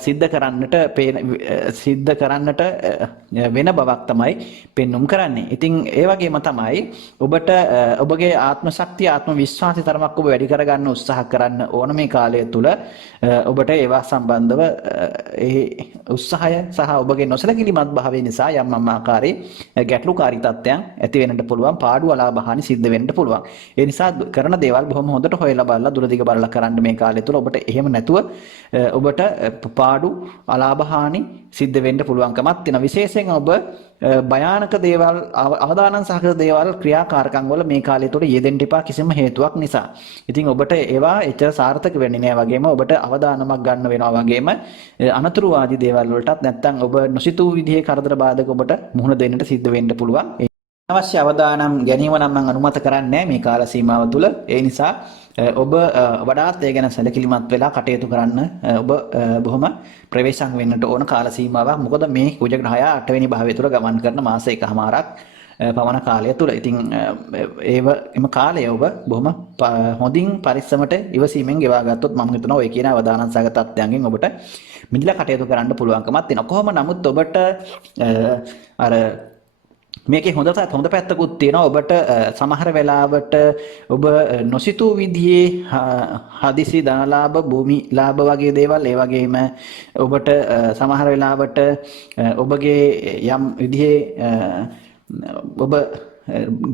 සිද්ධ කරන්නට වෙන බවක් තමයි පෙන්눔 කරන්නේ. ඉතින් ඒ වගේම තමයි ඔබට ඔබගේ ආත්ම ශක්තිය ආත්ම විශ්වාසය තරමක් ඔබ වැඩි කරගන්න උත්සාහ කරන්න ඕන මේ කාලය තුල. ඔබට ඒවා සම්බන්ධව ඒ උත්සාහය සහ ඔබගේ නොසලකිලිමත් භාවය නිසා යම් ආකාරයේ ගැටලුකාරී තත්ත්වයන් ඇති වෙන්නට පුළුවන්. පාඩු අලාභහානි සිද්ධ වෙන්න පුළුවන්. ඒ නිසා කරන දේවල් බොහොම හොඳට හොයලා බලලා දුරදිග බලලා කරන්න මේ කාලය තුල. ඔබට එහෙම නැතුව ඔබට පාඩු අලාභහානි සිද්ධ වෙන්න පුළුවන්කමක් තියෙනවා. විශේෂයෙන් ඔබ භයානක දේවල් අවදානම් සහගත දේවල් ක්‍රියාකාරකම් වල මේ කාලය තුල යෙදෙන්න එපා කිසිම හේතුවක් නිසා. ඉතින් ඔබට ඒවා එච්චර සාර්ථක වෙන්නේ නැහැ වගේම ඔබට අවදානමක් ගන්න වෙනවා වගේම අනතුරුවාදී දේවල් වලටත් නැත්තම් ඔබ නොසිතූ විදිහේ කරදර බාධක ඔබට මුහුණ දෙන්නට සිද්ධ වෙන්න පුළුවන්. අවශ්‍ය අවදානම් ගැනීම නම් මම අනුමත කරන්නේ මේ කාල සීමාව තුළ. ඒ නිසා ඔබ වඩාත් ඒ ගැන සැලකිලිමත් වෙලා කටයුතු කරන්න ඔබ බොහොම ප්‍රවේශම් වෙන්නට ඕන කාල සීමාවක්. මොකද මේ කුජ ග්‍රහය 8 වෙනි භාවය තුළ ගමන් කරන මාස එකමාරක් පවන කාලය තුළ. ඉතින් එම කාලය ඔබ බොහොම හොඳින් පරිස්සමට ඉවසීමෙන් ගෙවා ගත්තොත් මම හිතනවා ඔය කියන අවදානම් සහගත තත්ත්වයන්ගෙන් ඔබට මිදලා කටයුතු කරන්න පුළුවන්කමක් තියෙනවා. කොහොම නමුත් ඔබට අර මේකේ හොඳ පැත්තකුත් තියෙනවා. ඔබට සමහර වෙලාවට ඔබ නොසිතූ විදිහේ හදිසි ධනලාභ භූමි ලාභ වගේ දේවල් ඒ වගේම ඔබට සමහර වෙලාවට ඔබගේ යම් විදිහේ ඔබ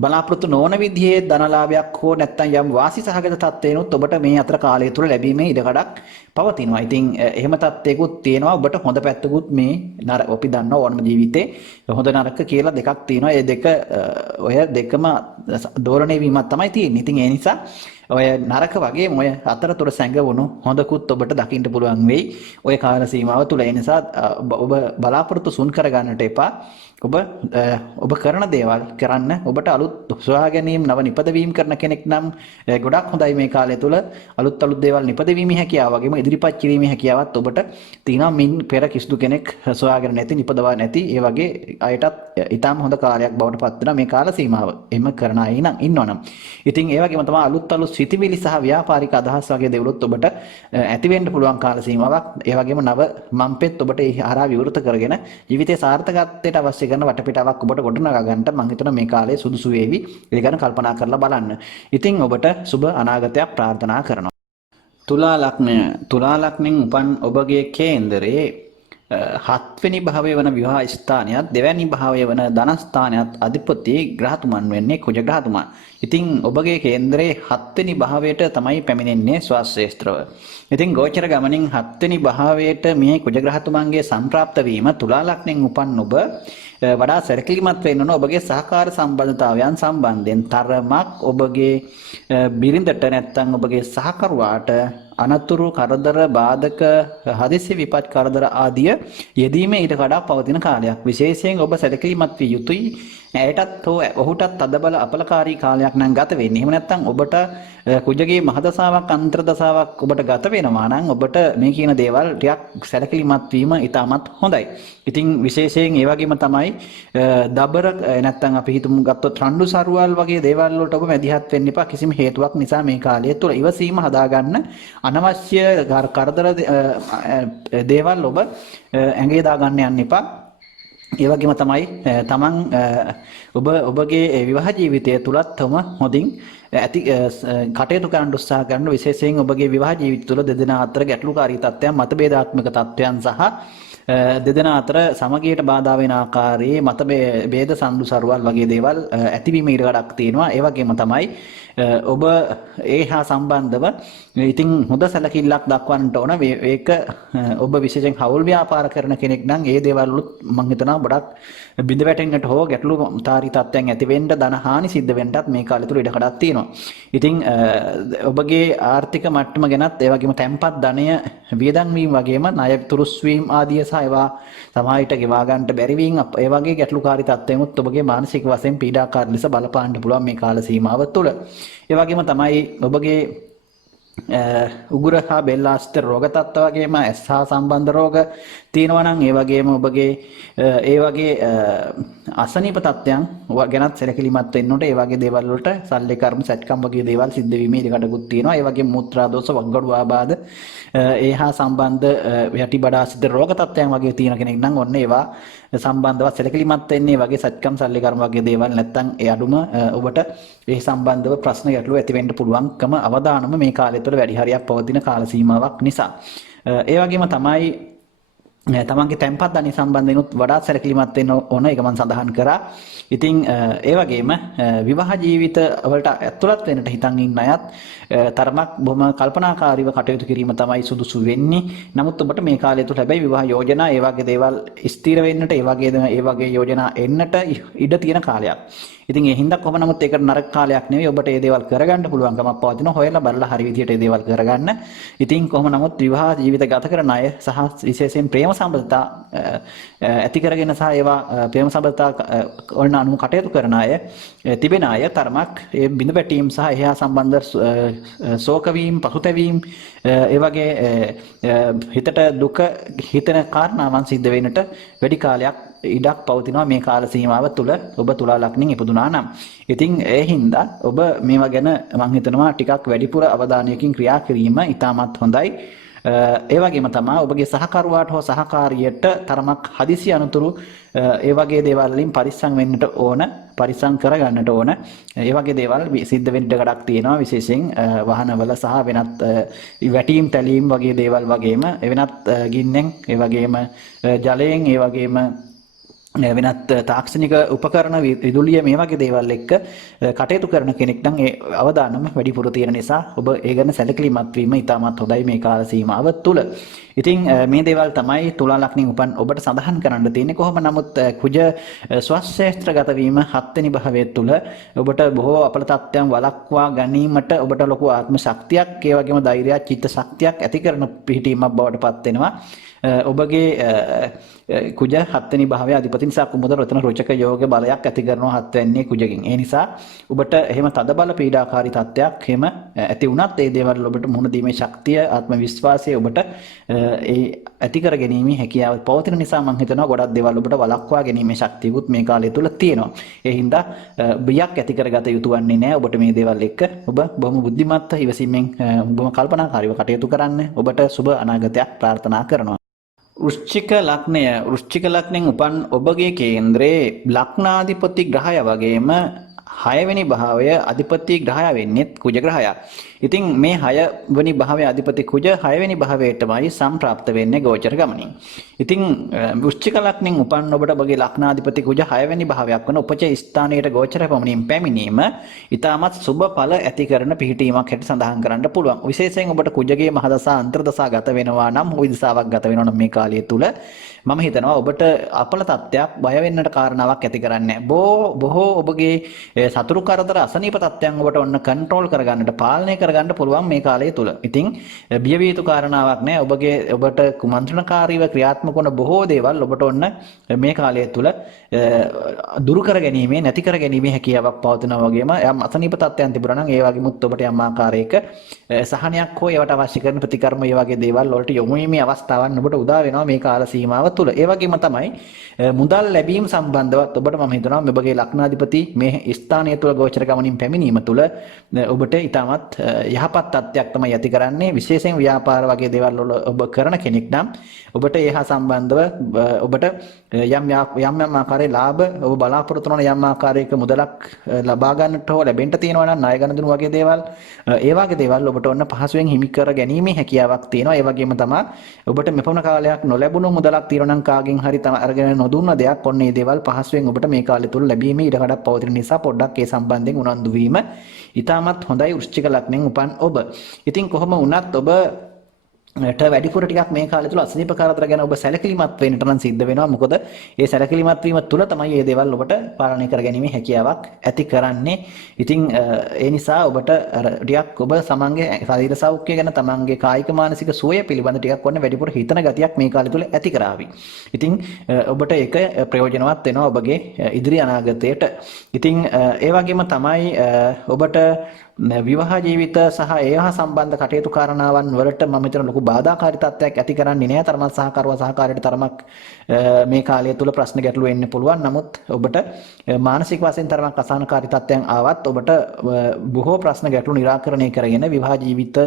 බලාපොරොත්තු නොවන විදිහේ ධනලාභයක් හෝ නැත්නම් යම් වාසි සහගත තත්ත්වයනොත් ඔබට මේ අතර කාලය තුල ලැබීමේ ඉඩකඩක් පවතිනවා. ඉතින් එහෙම තත්ත්වයකුත් තියෙනවා. ඔබට හොඳ පැත්තකුත් මේ අපි දන්නවා ඕනම ජීවිතේ හොඳ නරක කියලා දෙකක් තියෙනවා. ඒ දෙක ඔය දෙකම දෝරණය වීමක් තමයි තියෙන්නේ. ඉතින් ඒ නිසා ඔය නරක වගේ ඔය අතරතුර සැඟවුණු හොඳකුත් ඔබට දකින්න පුළුවන් වෙයි ඔය කාල සීමාව තුල. ඒ නිසා ඔබ බලාපොරොත්තු සුන් කරගන්නට එපා. ඔබ කරන දේවල් කරන්න ඔබට අලුත් සොයා ගැනීම නව නිපදවීම කරන කෙනෙක් නම් ගොඩක් හොඳයි මේ කාලය තුල. අලුත් දේවල් නිපදවීමේ හැකියාව වගේම ඉදිරිපත් කිරීමේ හැකියාවත් ඔබට තියෙනවා. මින් පෙර කිසිදු කෙනෙක් සොයාගෙන නැති නිපදවා නැති ඒ වගේ අයටත් ඊටාම හොඳ කාලයක් බවට පත් වෙනවා මේ කාල සීමාව. එහෙම කරන අය නම් ඉන්නවනම්. ඉතින් ඒ වගේම තමයි අලුත් සිතිවිලි සහ ව්‍යාපාරික අදහස් වගේ දේවලුත් ඔබට ඇති වෙන්න පුළුවන් කාල සීමාවක්. ඒ වගේම නව මම්පෙත් ඔබට ඒ හරහා විවෘත කරගෙන ජීවිතයේ සාර්ථකත්වයට අවශ්‍ය කරන වටපිටාවක් ඔබට ගොඩනගා ගන්නට මම හිතනවා මේ කාලේ සුදුසු වේවි. ඒ ගැන කල්පනා කරලා බලන්න. ඉතින් ඔබට සුබ අනාගතයක් ප්‍රාර්ථනා කරනවා. තුලා ලග්නෙන් උපන් ඔබගේ කේන්දරයේ 7 වෙනි භාවය වන විවාහ ස්ථානයත් 2 වෙනි භාවය වන ධනස්ථානයත් අධිපති ග්‍රහතුමන් වෙන්නේ කුජ ග්‍රහතුමන්. ඉතින් ඔබගේ කේන්දරයේ 7 වෙනි භාවයට තමයි පැමිණෙන්නේ ස්වාශේස්ත්‍රව. ඉතින් ගෝචර ගමනින් 7 වෙනි භාවයට මේ කුජ ග්‍රහතුමන්ගේ සම්ප්‍රාප්ත වීම තුලා ලග්නෙන් උපන් ඔබ වඩා සැලකිලිමත් වෙන්න ඕන. ඔබගේ සහකාර සම්බන්ධතාවයන් සම්බන්ධයෙන් තරමක් ඔබගේ බිරිඳට නැත්නම් ඔබගේ සහකරුවාට අනතුරු කරදර බාධක හදිසි විපත් කරදර ආදිය යෙදීමේ ඊට වඩා පවතින කාලයක්. විශේෂයෙන් ඔබ සැලකිලිමත් විය යුතුයි. ඇයටත් හෝ ඔහුටත් අදබල අපලකාරී කාලයක් නම් ගත වෙන්නේ. එහෙම නැත්නම් ඔබට කුජගේ මහදසාවක් අන්තර්දසාවක් ඔබට ගත වෙනවා නම් ඔබට මේ කියන දේවල් ටිකක් සැලකිලිමත් වීම ඉතාමත් හොඳයි. ඉතින් විශේෂයෙන් ඒ වගේම තමයි දබර නැත්නම් අපි හිතමු ගත්තොත් රණ්ඩු සරුවල් වගේ දේවල් වලට ඔබ මැදිහත් වෙන්න එපා. කිසිම හේතුවක් නිසා මේ කාලය තුළ ඉවසීම හදාගන්න. අනවශ්‍ය කරදර දේවල් ඔබ ඇඟේ දාගන්න යන්න එපා. ඒ වගේම තමයි තමන් ඔබගේ විවාහ ජීවිතය තුලත් හොඳින් ඇති කටයුතු කරන්න උත්සාහ කරන. විශේෂයෙන් ඔබගේ විවාහ ජීවිතය තුළ දෙදෙනා අතර ගැටලුකාරී තත්ත්වයන් මතභේදාත්මක තත්ත්වයන් සහ දෙදෙනා අතර සමගියට බාධා වෙන ආකාරයේ මත ભેද සම්දු සරුවල් වගේ දේවල් ඇතිවීම ඉඩකඩක් තියෙනවා. ඒ වගේම තමයි ඔබ ඒ හා සම්බන්ධව ඉතින් හොඳ සැලකිල්ලක් දක්වන්නට ඕන. ඒක ඔබ විශේෂයෙන් හවුල් ව්‍යාපාර කරන කෙනෙක් නම් ඒ දේවල් වලුත් මම හිතනවා ගොඩක් බිඳ වැටෙන්නට හෝ ගැටලුකාරී තත්ත්වයන් ඇති වෙන්න ධන හානි සිද්ධ වෙන්නත් මේ කාලය තුල ඉඩකඩක් තියෙනවා. ඉතින් ඔබගේ ආර්ථික මට්ටම ගැනත් ඒ වගේම තැන්පත් ධනය වියදම් වීම වගේම ණය තුරුස් වීම ආදී සහ ඒවා සමාජයට ගෙවා ගන්නට බැරි වීම ඒ වගේ ගැටලුකාරී තත්ත්වයන්ත් ඔබගේ මානසික වශයෙන් පීඩාකාරී ලෙස බලපාන්න පුළුවන් මේ කාල සීමාව තුළ. ඒ වගේම තමයි ඔබගේ උගුර හා බෙල්ලාස්ත රෝග තත්ත්ව වගේම ඇස් හා සම්බන්ධ රෝග තියෙනවා නම් ඒ වගේම ඔබගේ ඒ වගේ අසනීප තත්ත්වයන් ගැනත් සැලකිලිමත් වෙන්න ඕනේ. ඒ වගේ දේවල් වලට සල්ලි කර්ම සැත්කම් වගේ දේවල් සිද්ධ වීමේ ඉඩකඩකුත් තියෙනවා. ඒ වගේම මුත්‍රා දෝෂ වග්ගඩු ආබාධ ඒ හා සම්බන්ධ යටි බඩා සිද්ධ රෝග තත්ත්වයන් වගේ තියෙන කෙනෙක් නම් ඔන්න ඒවා සම්බන්ධව සැලකිලිමත් වෙන්නේ වගේ සත්කම් සල්ලි කර්ම වගේ දේවල් නැත්තම් ඒ අඩුම ඔබට ඒ සම්බන්ධව ප්‍රශ්න ගැටලු ඇති වෙන්න පුළුවන්කම අවදානම මේ කාලය තුළ වැඩි හරියක් පවතින කාල සීමාවක් නිසා. ඒ වගේම තමයි තමන්ගේ තැන්පත් ධනය සම්බන්ධයෙන්ුත් වඩාත් සැලකිලිමත් වෙන්න ඕන. ඒක මම සඳහන් කරා. ඉතින් ඒ වගේම විවාහ ජීවිත වලට ඇතුළත් වෙන්නට හිතන් ඉන්න අයත් තරමක් බොහොම කල්පනාකාරීව කටයුතු කිරීම තමයි සුදුසු වෙන්නේ. නමුත් ඔබට මේ කාලය තුළ හැබැයි විවාහ යෝජනා ඒ වගේ දේවල් ස්ථිර වෙන්නට ඒ වගේ යෝජනා එන්නට ඉඩ තියෙන කාලයක්. ඉතින් ඒ හින්දා කොහොම නමුත් ඒකට නරක කාලයක් නෙවෙයි. ඔබට මේ දේවල් කරගන්න පුළුවන්කමක් පවතින. හොයලා බලලා හරි විදියට මේ දේවල් කරගන්න. ඉතින් කොහොම නමුත් විවාහ ජීවිත ගත කරන අය සහ විශේෂයෙන් ප්‍රේම සම්බන්ධතා ඇති කරගෙන සහ ඒවා ප්‍රේම සම්බන්ධතා වලට අනුව කටයුතු කරන අය තිබෙන අය තරමක් ඒ බිඳ වැටීම් සහ එහා සම්බන්ධ ශෝක වීම පසුතැවීම් ඒ වගේ හිතට දුක හිතෙන කාරණාවන් සිද්ධ වෙන්නට වැඩි කාලයක් ඉඩක් පවතිනවා මේ කාල සීමාව තුළ ඔබ තුලා ලග්නෙන් ඉපදුනා නම්. ඉතින් ඒ හින්දා ඔබ මේවා ගැන මම හිතනවා ටිකක් වැඩිපුර අවධානයකින් ක්‍රියා කිරීම ඉතාමත් හොඳයි. ඒ වගේම තමයි ඔබගේ සහකරුවාට හෝ සහකාරියට තරමක් හදිසි අනතුරු ඒ වගේ දේවල් වලින් පරිස්සම් වෙන්නට ඕන, පරිස්සම් කරගන්නට ඕන. ඒ වගේ දේවල් සිද්ධ වෙන්න ගඩක් තියෙනවා විශේෂයෙන් වාහනවල සහ වෙනත් වැටීම් තැලීම් වගේ දේවල් වගේම වෙනත් ගින්නෙන් ඒ වගේම ජලයෙන් ඒ වගේම වෙනත් තාක්ෂණික උපකරණ විදුලිය මේ වගේ දේවල් එක්ක කටයුතු කරන කෙනෙක් නම් ඒ අවදානම වැඩිපුර තියෙන නිසා ඔබ ඒ ගැන සැලකිලිමත් වීම ඉතාමත් හොඳයි මේ කාල සීමාව තුළ. ඉතින් මේ දේවල් තමයි තුලා ලග්නෙන් උපන් ඔබට සඳහන් කරන්න තියෙන්නේ. කොහොම නමුත් කුජ ස්වශේත්‍රගත වීම 7 වෙනි භාවය තුළ ඔබට බොහෝ අපල තත්ත්වයන් වළක්වා ගැනීමට ඔබට ලොකු ආත්ම ශක්තියක් ඒ වගේම ධෛර්යයක් චිත්ත ශක්තියක් ඇති කරන පිහිටීමක් බවට පත් වෙනවා. ඔබගේ කුජ 7 වෙනි භාවයේ අධිපති නිසා කුමුද රතන රොචක යෝග බලයක් ඇති කරනවා 7 වෙනි කුජගෙන්. ඒ නිසා ඔබට එහෙම තද බල පීඩාකාරී තත්ත්වයක් එහෙම ඇති වුණත් ඒ දේවල් ඔබට මුහුණ දීමේ ශක්තිය ආත්ම විශ්වාසය ඔබට ඒ ඇති කර ගැනීමේ හැකියාව පවතින නිසා මම හිතනවා ගොඩක් දේවල් ඔබට වළක්වා ගැනීමේ ශක්තියකුත් මේ කාලය තුල තියෙනවා. ඒ හින්දා බියක් ඇති කරගත යුතු වන්නේ නැහැ. ඔබට මේ දේවල් එක්ක ඔබ බොහොම බුද්ධිමත්ව ඉවසීමෙන් බොහොම කල්පනාකාරීව කටයුතු කරන්න. ඔබට සුබ අනාගතයක් ප්‍රාර්ථනා කරනවා. වෘශ්චික ලග්නෙන් උපන් ඔබගේ කේන්ද්‍රයේ ලග්නාධිපති ග්‍රහය වගේම 6 වෙනි භාවය අධිපති ග්‍රහය වෙන්නේ කුජ ග්‍රහය. ඉතින් මේ 6 වෙනි භාවයේ අධිපති කුජ 6 වෙනි භාවයටමයි සම්ප්‍රාප්ත වෙන්නේ ගෝචර ගමනින්. ඉතින් වෘශ්චික ලග්නෙන් උපන් ඔබට ඔබගේ ලග්නාධිපති කුජ 6 වෙනි භාවයක් වන උපච ස්ථානයේ ගෝචර පමණින් පැමිණීම ඊටමත් සුබ ඵල ඇති කරන පිහිටීමක් හැට සඳහන් කරන්න පුළුවන්. විශේෂයෙන් ඔබට කුජගේ මහදසා අන්තර්දසා ගත වෙනවා නම් හොයි දසාවක් ගත වෙනවා නම් මේ කාලය තුල මම හිතනවා ඔබට අපල තත්ත්වයක් බය වෙන්නට කාරණාවක් ඇති කරන්නේ බොහෝ ඔබගේ සතුරු කරදර අසනීප තත්ත්වයන් ඔබට ඔන්න කන්ට්‍රෝල් කරගන්නට පාලනය කරගන්න පුළුවන් මේ කාලය තුල. ඉතින් බිය විය යුතු කාරණාවක් නෑ. ඔබට කුමන්ත්‍රණකාරීව ක්‍රියාත්මක වන බොහෝ දේවල් ඔබට ඔන්න මේ කාලය තුල දුරු කර ගැනීමේ නැති කර ගැනීමේ හැකියාවක් පවතිනවා වගේම යම් අසනීප තත්ත්වයන් තිබුණා නම් ඒ වගේමුත් ඔබට යම් ආකාරයක සහනයක් හෝ ඒවට අවශ්‍ය කරන ප්‍රතිකර්ම ඒ වගේ දේවල් වලට යොමු වීමේ අවස්ථාවන් ඔබට උදා වෙනවා මේ කාල සීමාව තුළ. ඒ වගේම තමයි මුදල් ලැබීම සම්බන්ධවත් ඔබට මම හිතනවා ඔබගේ ලග්නාධිපති මේ ස්ථානය තුළ ගෝචර ගමනින් පැමිණීම තුළ ඔබට ඊටමත් යහපත් තත්ත්වයක් තමයි ඇති කරන්නේ. විශේෂයෙන් ව්‍යාපාර වගේ දේවල් වල ඔබ කරන කෙනෙක් නම් ඔබට ඒ හා සම්බන්ධව ඔබට යම් හරි ලාභ ඔබ බලාපොරොත්තු වන යම් ආකාරයක මුදලක් ලබා ගන්නට හෝ ලැබෙන්න තියෙනවා නම් ණය ගනුදෙනු වගේ දේවල් ඒ වගේ දේවල් ඔබට ඔන්න පහසුවෙන් හිමි කර ගැනීමේ හැකියාවක් තියෙනවා. ඒ වගේම තමයි ඔබට මෙපමණ කාලයක් නොලැබුණු මුදලක් තියෙනවා නම් කාගෙන් හරි අරගෙන නොදුන්න දෙයක් ඔන්න මේ දේවල් පහසුවෙන් ඔබට මේ කාලය තුල ලැබීමේ ඉඩ කඩක් පවතින නිසා පොඩ්ඩක් ඒ සම්බන්ධයෙන් උනන්දු වීම ඉතාමත් හොඳයි වෘශ්චික ලග්නෙන් උපන් ඔබ. ඉතින් කොහොම වුණත් ඔබ වැඩිපුර ටිකක් මේ කාලය තුල අසනීප කරදර ගැන ඔබ සැලකිලිමත් වෙන්නට නම් සිද්ධ වෙනවා. මොකද ඒ සැලකිලිමත් වීම තුල තමයි මේ දේවල් ඔබට පාලනය කරගැනීමේ හැකියාවක් ඇති කරන්නේ. ඉතින් ඒ නිසා ඔබට ටිකක් ඔබ තමන්ගේ ශරීර සෞඛ්‍යය ගැන තමන්ගේ කායික මානසික සුවය පිළිබඳ ටිකක් වන්න වැඩිපුර හිතන ගතියක් මේ කාලය තුල ඇති කරાવી. ඉතින් ඔබට ඒක ප්‍රයෝජනවත් වෙනවා ඔබගේ ඉදිරි අනාගතයට. ඉතින් ඒ වගේම තමයි ඔබට විවාහ ජීවිත සහ ඒහා සම්බන්ධ කටයුතු කාරණාවන් වලට මම හිතන ලොකු බාධාකාරී තත්ත්වයක් ඇති කරන්නේ නැහැ. තරමක් සහකාරයට තරමක් මේ කාලය තුල ප්‍රශ්න ගැටලු එන්න පුළුවන්. නමුත් ඔබට මානසික වශයෙන් තරමක් අසහනකාරී තත්ත්වයන් ආවත් ඔබට බොහෝ ප්‍රශ්න ගැටලු निराකරණය කරගෙන විවාහ ජීවිත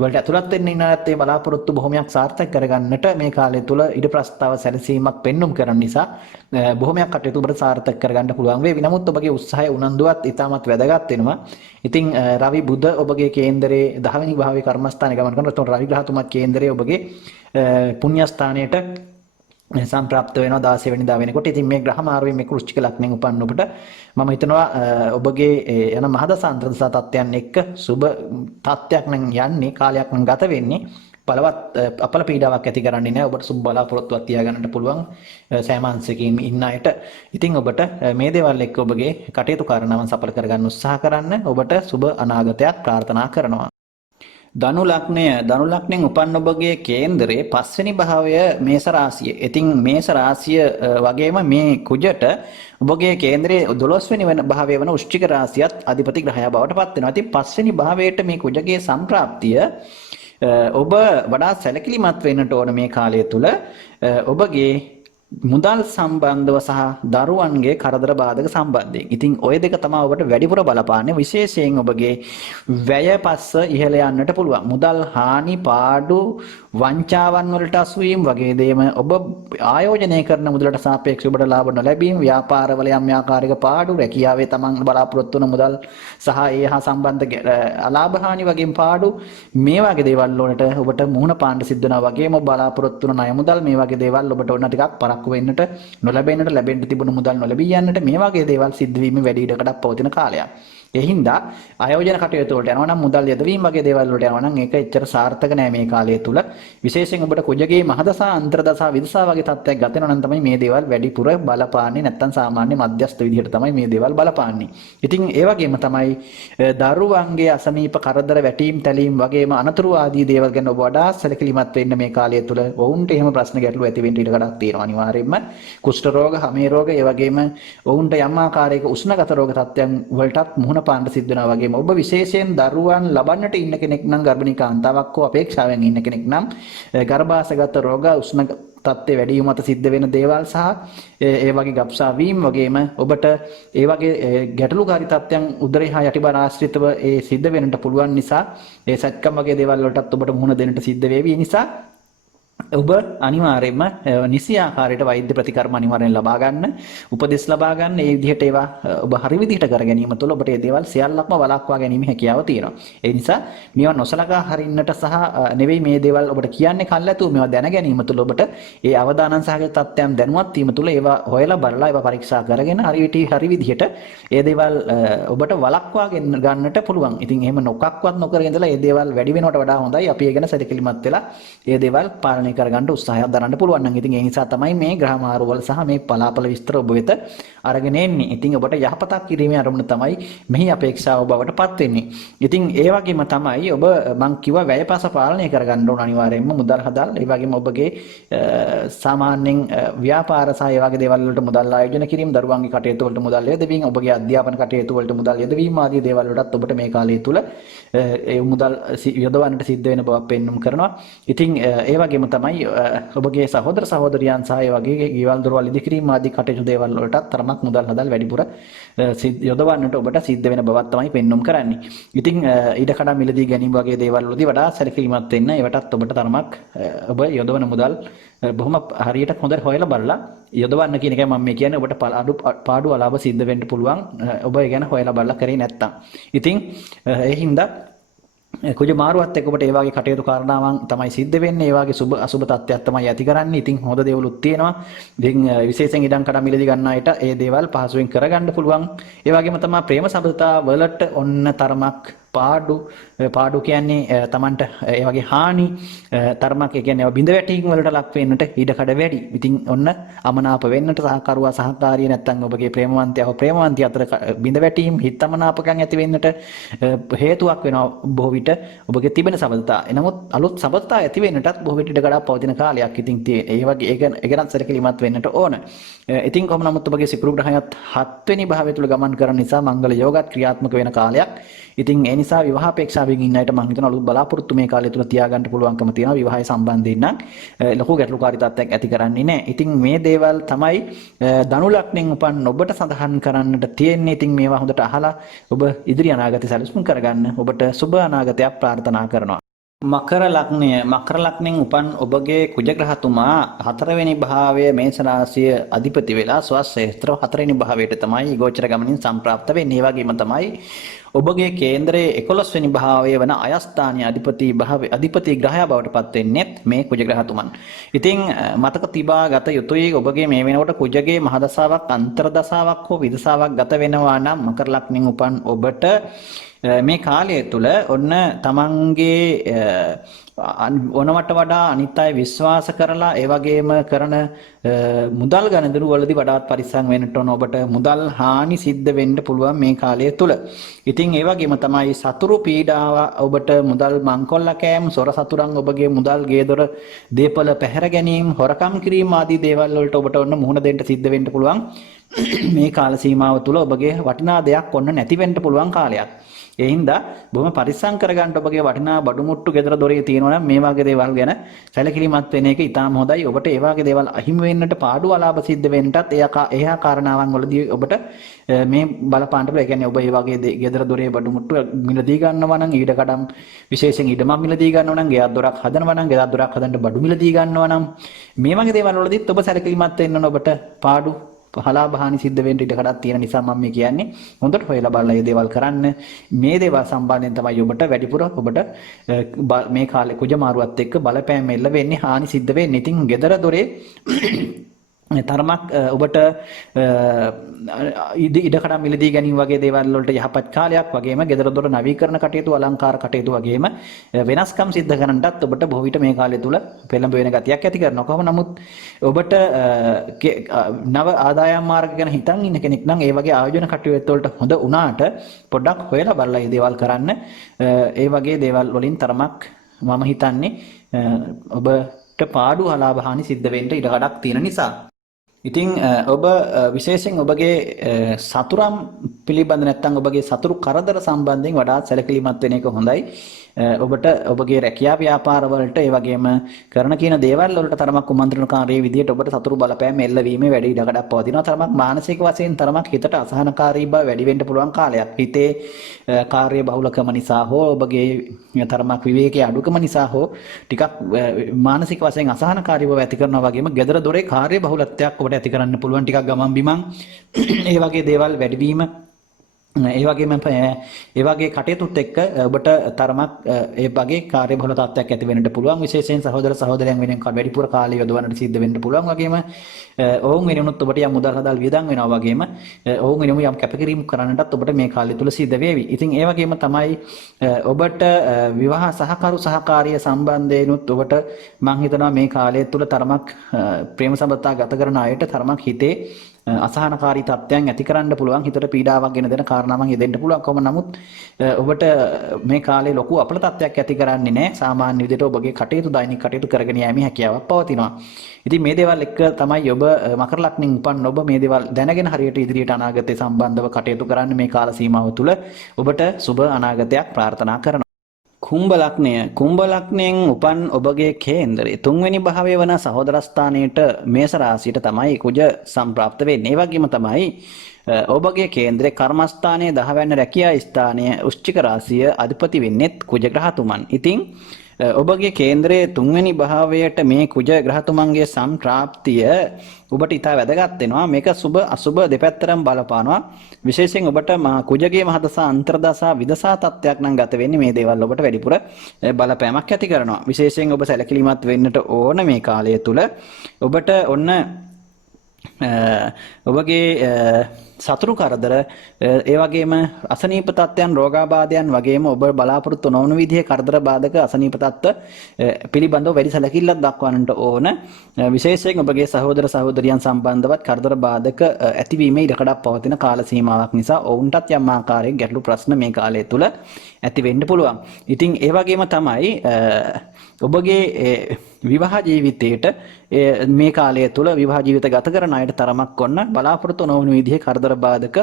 වලට ඇතුළත් වෙන්න ඉන්නත් ඒ බලාපොරොත්තු බොහොමයක් සාර්ථක කරගන්නට මේ කාලය තුල ඉඩ ප්‍රස්තාව සැලසීමක් පෙන්눔 කරන නිසා බොහොමයක් කටයුතු ඔබට සාර්ථක කරගන්න පුළුවන් වේවි. නමුත් ඔබගේ උත්සාහය උනන්දුවත් ඉතාමත් වැදගත් වෙනවා. ඉතින් රවි බුධ ඔබගේ කේන්දරයේ 10 වෙනි භාවයේ කර්මස්ථානයේ ගමන් කරනවා. එතකොට රවි ග්‍රහතුමත් කේන්දරයේ ඔබගේ පුණ්‍ය ස්ථානයට සම්ප්‍රාප්ත වෙනවා 16 වෙනිදා වෙනකොට. ඉතින් මේ ග්‍රහ මාරුවේ මේ වෘශ්චික ලග්නෙන් උපන්න ඔබට මම හිතනවා ඔබගේ යන මහදසාන්තර තත්ත්වයන් එක්ක සුබ තත්ත්වයක් නම් යන්නේ කාලයක් නම් ගත වෙන්නේ බලවත් අපල පීඩාවක් ඇති කරන්නේ නැහැ. ඔබට සුබ බලාපොරොත්තුවක් තියාගන්නට පුළුවන් සෑමාංශිකයින් ඉන්න අයට. ඉතින් ඔබට මේ දේවල් එක්ක ඔබගේ කටයුතු කාරණාවන් සඵල කරගන්න උත්සාහ කරන්න. ඔබට සුබ අනාගතයක් ප්‍රාර්ථනා කරනවා. ධනු ලග්නෙන් උපන් ඔබගේ කේන්දරයේ 5 වෙනි භාවය මේස රාශිය. ඉතින් මේස රාශිය වගේම මේ කුජට ඔබගේ කේන්දරයේ 12 වෙනි භාවය වන වෘශ්චික රාශියත් අධිපති ග්‍රහයා බවට පත් වෙනවා. ඉතින් 5 වෙනි භාවයට මේ කුජගේ සම්ප්‍රාප්තිය ඔබ වඩා සැලකිලිමත් වෙන්නට ඕන මේ කාලය තුල ඔබගේ මුදල් සම්බන්ධව සහ දරුවන්ගේ කරදර බාධක සම්බන්ධයෙන්. ඉතින් ওই දෙක තමයි ඔබට වැඩිපුර බලපාන්නේ. විශේෂයෙන් ඔබගේ වැය පස්ස ඉහළ යන්නට පුළුවන්. මුදල් හානි පාඩු වංචාවන් වලට අසු වීම වගේ දේම ඔබ ආයෝජනය කරන මුදලට සාපේක්ෂව ඔබට ලාභ නොලැබීම, ව්‍යාපාරවල යම් ආකාරයක පාඩු, රැකියාවේ තමන් බලාපොරොත්තු වන මුදල් සහ ඒ හා සම්බන්ධ අලාභ හානි වගේ පාඩු මේ වගේ දේවල් වලට ඔබට මුහුණ පාන්න සිද්ධ වෙනවා. වගේම බලාපොරොත්තු වන ණය මුදල් මේ වගේ දේවල් ඔබට ඕන ටිකක් පරක්කු වෙන්නට නොලැබෙන්නට ලැබෙන්න තිබුණු මුදල් නොලැබී යන්නට මේ වගේ දේවල් සිද්ධ වීම වැඩි ඉඩකඩක් පවතින කාලයක්. ඒ හින්දා ආයෝජන කටයුතු වලට යනවා නම් මුදල් යදවීම වගේ දේවල් වලට යනවා නම් ඒක එච්චර සාර්ථක නෑ මේ කාලය තුල. විශේෂයෙන් ඔබට කුජගේ මහදසා අන්තර්දසා විදසා වගේ තත්ත්වයක් ගත වෙනවා නම් තමයි මේ දේවල් වැඩිපුර බලපාන්නේ. නැත්තම් සාමාන්‍ය මධ්‍යස්ථ විදිහට තමයි මේ දේවල් බලපාන්නේ. ඉතින් ඒ වගේම තමයි දරුවන්ගේ අසනීප කරදර වැටීම් තැලීම් වගේම අනතුරු ආදී දේවල් ගැන ඔබ වඩා සැලකිලිමත් වෙන්න මේ කාලය තුල ඔවුන්ට එහෙම ප්‍රශ්න ගැටලු ඇති වෙන්න ඉඩ කඩක් තියෙනවා අනිවාර්යයෙන්ම. කුෂ්ඨ රෝග, හමේ රෝග, ඒ වගේම ඔවුන්ට යම් ආකාරයක උෂ්ණගත රෝග තත්ත්වයන් වලටත් මුහුණ පාන්න සිද්ධ වෙනවා. වගේම ඔබ විශේෂයෙන් දරුවන් ලබන්නට ඉන්න කෙනෙක් නම් ගර්භණී කාන්තාවක් හෝ අපේක්ෂාවෙන් ඉන්න කෙනෙක් නම් ගර්භාෂගත රෝග, උෂ්ණ තත්ත්වය වැඩි වීම මත සිද්ධ වෙන දේවල් සහ ඒ වගේ ගබ්සා වීම වගේම ඔබට ඒ වගේ ගැටලුකාරී තත්ත්වයන් උදරේ හා යටිබර ආශ්‍රිතව ඒ සිද්ධ වෙන්නට පුළුවන් නිසා ඒ සත්කම් වගේ දේවල් වලටත් ඔබට මුහුණ දෙන්නට සිද්ධ වේවි. ඒ නිසා ඔබ අනිවාර්යයෙන්ම නිසි ආකාරයට වෛද්‍ය ප්‍රතිකර්ම අනිවාර්යෙන් ලබා ගන්න, උපදෙස් ලබා ගන්න. ඒ විදිහට ඒවා ඔබ හරි විදිහට කර ගැනීම තුළ ඔබට මේ දේවල් සියල්ලක්ම වළක්වා ගැනීම හැකියාව තියෙනවා. ඒ නිසා මේවා නොසලකා හරින්නට සහ නෙවෙයි මේ දේවල් ඔබට කියන්නේ කල්ැතුව මේවා දැන ගැනීම තුළ ඔබට ඒ අවදානන් සහගත තත්ත්වයන් දැනුවත් වීම තුළ ඒවා හොයලා බලලා ඒවා පරීක්ෂා කරගෙන හරි විදිහට ඒ දේවල් ඔබට වළක්වා ගන්නට පුළුවන්. ඉතින් එහෙම නොකක්වත් නොකර ඉඳලා මේ දේවල් වැඩි වෙනවට වඩා හොඳයි අපි ඒ ගැන සැලකිලිමත් වෙලා ඒ දේවල් පාලනය කරගන්න උත්සාහයක් දරන්න පුළුවන් නම්. ඉතින් ඒ නිසා තමයි මේ ග්‍රහ මාරුවල සහ මේ පලාපල විස්තර ඔබ වෙත අරගෙන එන්නේ. ඉතින් ඔබට යහපතක් කිරීමේ අරමුණ තමයි මෙහි අපේක්ෂාව බවට පත් වෙන්නේ. ඉතින් ඒ වගේම තමයි ඔබ මං කිව්වා වැයපස පාලනය කරගන්න ඕන අනිවාර්යයෙන්ම මුදල් හදල්. ඒ වගේම ඔබගේ සාමාන්‍යයෙන් ව්‍යාපාර සහ ඒ වගේ දේවල් වලට මුදල් ආයෝජන කිරීම, දරුවන්ගේ කටයුතු වලට මුදල් යොදවීම, ඔබගේ අධ්‍යාපන කටයුතු වලට මුදල් යොදවීම ආදී දේවල් වලටත් ඔබට මේ කාලය තුල ඒ මුදල් යොදවන්නට සිද්ධ වෙන බවක් පෙන්눔 කරනවා. ඉතින් ඒ වගේම තමයි ඔබගේ සහෝදර සහෝදරියන් සහ ඒ වගේ ගෙවල් දොරවල් ඉදිකිරීම ආදී කටයුතු දේවල් වලටත් තරමක් මුදල් හදල් වැඩිපුර යොදවන්නට ඔබට සිද්ධ වෙන බවක් තමයි පෙන්눔 කරන්නේ. ඉතින් ඉඩකඩ මිලදී ගැනීම වගේ දේවල් වලදී වඩා සැලකිලිමත් වෙන්න. ඒවටත් ඔබට තරමක් ඔබ යොදවන මුදල් බොහොම හරියට හොඳට හොයලා බලලා යොදවන්න කියන එකයි මම මේ කියන්නේ. ඔබට පාඩු අලාභ සිද්ධ වෙන්න පුළුවන්. ඔබ ඒ ගැන හොයලා බලලා කරේ නැත්තම්. ඉතින් ඒ හින්දා කුජ මාරුවත් එක්ක ඔබට ඒ වගේ කටයුතු කාරණාවන් තමයි සිද්ධ වෙන්නේ. ඒ වගේ සුබ අසුබ තත්ත්වයක් තමයි ඇති කරන්නේ. ඉතින් හොඳ දේවලුත් තියෙනවා. ඉතින් විශේෂයෙන් ඉඩම් කඩම් මිලදී ගන්න අයට ඒ දේවල් පහසුවෙන් කරගන්න පුළුවන්. ඒ වගේම තමයි ප්‍රේම සම්බන්ධතා වලට ඔන්න තරමක් පාඩු කියන්නේ Tamanට ඒ වගේ හානි තරමක් ඒ කියන්නේ බිඳ වැටීම් වලට ලක් වෙන්නට ඉඩ කඩ වැඩි. ඉතින් ඔන්න අමනාප වෙන්නට සහකරුවා සහකාරිය නැත්තම් ඔබගේ ප්‍රේමවන්තයා හෝ ප්‍රේමවන්තිය අතර බිඳ වැටීම් හිත අමනාපකම් ඇති වෙන්නට හේතුවක් වෙනවා බොහෝ විට ඔබගේ තිබෙන සබඳතා. එනමුත් අලුත් සබඳතා ඇති වෙන්නටත් බොහෝ විට ඉඩ කඩක් පවතින කාලයක්. ඉතින් ඒ වගේ ඒක ගැන සැලකිලිමත් වෙන්නට ඕන. ඉතින් කොහොම නමුත් ඔබගේ සිකුරු ග්‍රහයත් 7 වෙනි භාවය තුල ගමන් කරන නිසා මංගල යෝගත් ක්‍රියාත්මක වෙන කාලයක්. ඉතින් ඒ නිසා විවාහ අපේක්ෂාවෙන් ඉන්න අයට මම හිතනවා අලුත් බලාපොරොත්තු මේ කාලය තුල තියාගන්න පුළුවන්කම තියෙනවා. විවාහය සම්බන්ධයෙන් නම් ලොකු ගැටලුකාරී තත්ත්වයක් ඇති කරන්නේ නැහැ. ඉතින් මේ දේවල් තමයි ධනු ලග්නෙන් උපන් ඔබට සඳහන් කරන්නට තියෙන්නේ. ඉතින් මේවා හොඳට අහලා ඔබ ඉදිරි අනාගතය සැලසුම් කරගන්න. ඔබට සුබ අනාගතයක් ප්‍රාර්ථනා කරනවා. මකර ලග්නෙන් උපන් ඔබගේ කුජග්‍රහතුමා 4 වෙනි භාවය මේෂ රාශිය අධිපති වෙලා ස්වක්ෂේත්‍ර 4 වෙනි භාවයට තමයි ගෝචර ගමනින් සම්ප්‍රාප්ත වෙන්නේ. ඒ වගේම තමයි ඔබගේ කේන්ද්‍රයේ 11 වෙනි භාවය වන අයස්ථානීය අධිපති ග්‍රහයා බවට පත් වෙන්නේ මේ කුජග්‍රහතුමන්. ඉතින් මතක තිබා ගත යුතුයි ඔබගේ මේ වෙනකොට කුජගේ මහදසාවක් අන්තර්දසාවක් හෝ විදසාවක් ගත වෙනවා නම් මකර ලග්නෙන් උපන් ඔබට මේ කාලය තුල ඔන්න තමන්ගේ ඕනවට වඩා අනිත් අය විශ්වාස කරලා ඒ වගේම කරන මුදල් ගණදරු වලදී වඩාත් පරිස්සම් වෙන්නට ඕන. ඔබට මුදල් හානි සිද්ධ වෙන්න පුළුවන් මේ කාලය තුල. ඉතින් ඒ වගේම තමයි සතුරු පීඩාව ඔබට මුදල් මංකොල්ල කෑම සොර සතුරන් ඔබගේ මුදල් ගේදොර දීපල පැහැර ගැනීම හොරකම් කිරීම ආදී දේවල් වලට ඔබට ඔන්න මුහුණ දෙන්න සිද්ධ වෙන්න පුළුවන්. මේ කාල සීමාව තුල ඔබගේ වටිනා දෙයක් ඔන්න නැති වෙන්න පුළුවන් කාලයක්. ඒ හින්දා බොහොම පරිස්සම් කරගන්න ඔබගේ වටිනා බඩු මුට්ටු ගෙදර දොරේ තියෙනවා නම් මේ වගේ දේවල් ගැන සැලකිලිමත් වෙන එක ඉතාම හොඳයි. ඔබට ඒ වගේ දේවල් අහිමි වෙන්නට පාඩු අලාභ සිද්ධ වෙන්නටත් එහා කාරණාවන් වලදී ඔබට මේ බලපාන්න පුළුවන්. ඒ කියන්නේ ඔබ මේ වගේ ගෙදර දොරේ බඩු මුට්ටු මිලදී ගන්නවා නම් ඊට කඩම් විශේෂයෙන් ඉඩමක් මිලදී ගන්නවා නම් ගෙයක් දොරක් හදනවා නම් ගෙයක් දොරක් හදන්න බඩු මිලදී ගන්නවා නම් මේ වගේ දේවල් වලදීත් ඔබ සැලකිලිමත් වෙන්න ඕන. ඔබට පාඩු හලාභානි සිද්ධ වෙන්න ඉඩ කඩක් තියෙන නිසා මම මේ කියන්නේ හොඳට හොයලා බලලා මේ දේවල් කරන්න. මේ දේවල් සම්බන්ධයෙන් තමයි ඔබට වැඩිපුර ඔබට මේ කාලේ කුජ මාරුවත් එක්ක බලපෑම් එල්ල වෙන්නේ හානි සිද්ධ වෙන්නේ. ඉතින් ගෙදර දොරේ තරමක් ඔබට ඉඩකඩ මිලදී ගැනීම වගේ දේවල් වලට යහපත් කාලයක්. වගේම ගෙදර දොර නවීකරණ කටයුතු අලංකාර කටයුතු වගේම වෙනස්කම් සිද්ධ කරන්නටත් ඔබට බොහෝ විට මේ කාලය තුල පෙළඹ වෙන ගතියක් ඇති කරනවා. කොහොම නමුත් ඔබට නව ආදායම් මාර්ග ගැන හිතන් ඉන්න කෙනෙක් නම් ඒ වගේ ආයෝජන කටයුතු වලට හොඳ වුණාට පොඩ්ඩක් හොයලා බලලා මේ දේවල් කරන්න. ඒ වගේ දේවල් වලින් තරමක් මම හිතන්නේ ඔබට පාඩු අලාභ හානි සිද්ධ වෙන්න ඉඩ කඩක් තියෙන නිසා. ඉතින් ඔබ විශේෂයෙන් ඔබගේ සතුරම් පිළිබඳ නැත්නම් ඔබගේ සතුරු කරදර සම්බන්ධයෙන් වඩාත් සැලකිලිමත් වෙන එක හොඳයි. ඔබට ඔබගේ රැකියා ව්‍යාපාර වලට ඒ වගේම කරන කියන දේවල් වලට තරමක් කුමන්ත්‍රණකාරී විදියට ඔබට සතුරු බලපෑම් එල්ලවීමේ වැඩි ඉඩකඩක් පවතිනවා. තරමක් මානසික වශයෙන් තරමක් හිතට අසහනකාරී බව වැඩි වෙන්න පුළුවන් කාලයක්. හිතේ කාර්ය බහුලකම නිසා හෝ ඔබගේ තරමක් විවේකයේ අඩුකම නිසා හෝ ටිකක් මානසික වශයෙන් අසහනකාරී බව ඇති කරනවා. වගේම gedara dore කාර්ය බහුලත්වයක් ඔබට ඇති කරන්න පුළුවන්. ටිකක් ගමන් බිමන් ඒ වගේ දේවල් වැඩිවීම ඒ වගේ කටයුතුත් එක්ක ඔබට තරමක් ඒ වගේ කාර්යබහුල තත්ත්වයක් ඇති වෙන්නට පුළුවන්. විශේෂයෙන් සහෝදර සහෝදරයන් වෙනුවෙන් වැඩිපුර කාලය යොදවන්නට සිද්ධ වෙන්න පුළුවන්. වගේම ඔවුන් වෙනුනොත් ඔබට යම් මුදල් හදල් වියදම් වෙනවා. වගේම ඔවුන් වෙනුම යම් කැපකිරීම කරන්නටත් ඔබට මේ කාලය තුල සිද්ධ වේවි. ඉතින් ඒ වගේම තමයි ඔබට විවාහ සහකාරිය සම්බන්ධයෙන්ුත් ඔබට මම හිතනවා මේ කාලය තුල තරමක් ප්‍රේම සම්බන්ධතා ගත කරන අයට තරමක් හිතේ අසහනකාරී තත්ත්වයන් ඇති කරන්න පුළුවන්. හිතට පීඩාවක් ගෙන දෙන කාරණාවන් යෙදෙන්න පුළුවන්. කොහොම නමුත් ඔබට මේ කාලේ ලොකු අපල තත්ත්වයක් ඇති කරන්නේ නැහැ. සාමාන්‍ය විදිහට ඔබගේ කටයුතු දෛනික කටයුතු කරගෙන යෑමේ හැකියාවක් පවතිනවා. ඉතින් මේ දේවල් එක්ක තමයි ඔබ මකර ලග්නෙන් උපන් ඔබ මේ දේවල් දැනගෙන හරියට ඉදිරියට අනාගතය සම්බන්ධව කටයුතු කරන්න මේ කාල සීමාව තුළ ඔබට සුබ අනාගතයක් ප්‍රාර්ථනා කරනවා. කුම්භ ලග්නයෙන් උපන් ඔබගේ කේන්දරේ තුන්වෙනි භාවය වන සහෝදරස්ථානයට මේෂ රාශියට තමයි කුජ සම්ප්‍රාප්ත වෙන්නේ. ඒ වගේම තමයි ඔබගේ කේන්දරේ කර්මස්ථානයේ 10 වැනි රැකියා ස්ථානයේ වෘශ්චික රාශිය අධිපති වෙන්නේත් කුජ ග්‍රහතුමන්. ඉතින් ඔබගේ කේන්දරයේ තුන්වෙනි භාවයට මේ කුජ ග්‍රහතුමන්ගේ සම්ප්‍රාප්තිය ඔබට ඉතා වැදගත් වෙනවා. මේක සුබ අසුබ දෙපැත්තරම බලපානවා. විශේෂයෙන් ඔබට කුජගේ මහදසා අන්තර්දසා විදසා තත්ත්වයක් නම් ගත වෙන්නේ මේ දේවල් ඔබට වැඩිපුර බලපෑමක් ඇති කරනවා. විශේෂයෙන් ඔබ සැලකිලිමත් වෙන්නට ඕන මේ කාලය තුල ඔබට ඔන්න ඔබගේ සතුරු කරදර ඒ වගේම අසනීප තත්ත්වයන් රෝගාබාධයන් වගේම ඔබ බලාපොරොත්තු නොවන විදිහේ කරදර බාධක අසනීප තත්ත්ව පිළිබඳව වැඩි සැලකිල්ලක් දක්වන්නට ඕන. විශේෂයෙන් ඔබගේ සහෝදර සහෝදරියන් සම්බන්ධවත් කරදර බාධක ඇතිවීමේ ඉඩකඩක් පවතින කාල සීමාවක් නිසා ඔවුන්ටත් යම් ආකාරයක ගැටලු ප්‍රශ්න මේ කාලය තුල ඇති වෙන්න පුළුවන්. ඉතින් ඒ වගේම තමයි ඔබගේ විවාහ ජීවිතයේට මේ කාලය තුල විවාහ ජීවිත ගත කරන අයට තරමක් ඔන්න බලාපොරොත්තු නොවන විදිහේ කරදර බාධක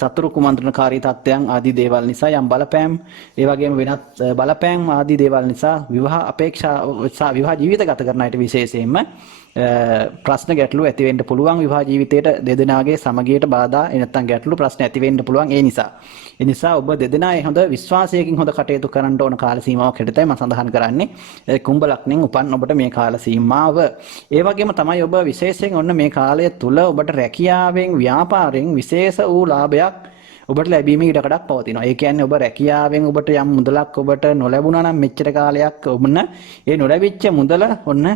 සතුරු කුමන්ත්‍රණකාරී තත්ත්වයන් ආදී දේවල් නිසා යම් බලපෑම් ඒ වගේම වෙනත් බලපෑම් ආදී දේවල් නිසා විවාහ අපේක්ෂා විවාහ ජීවිත ගත කරන අයට විශේෂයෙන්ම ප්‍රශ්න ගැටලු ඇති වෙන්න පුළුවන්. විවාහ ජීවිතයට දෙදෙනාගේ සමගියට බාධා නැත්නම් ගැටලු ප්‍රශ්න ඇති වෙන්න පුළුවන්. ඒ නිසා ඔබ දෙදෙනා හොඳ විශ්වාසයකින් හොඳ කටයුතු කරන්න ඕන කාල සීමාවක් හැටියටයි මම සඳහන් කරන්නේ කුම්භ ලග්නෙන් උපන් ඔබට මේ කාල සීමාව. ඒ වගේම තමයි ඔබ විශේෂයෙන් ඔන්න මේ කාලය තුල ඔබට රැකියාවෙන් ව්‍යාපාරයෙන් විශේෂ වූ ලාභයක් ඔබට ලැබීමේ ඉඩකඩක් පවතිනවා. ඒ කියන්නේ ඔබ රැකියාවෙන් ඔබට යම් මුදලක් ඔබට නොලැබුණා නම් මෙච්චර කාලයක් ඔබන ඒ නොලැබිච්ච මුදල ඔන්න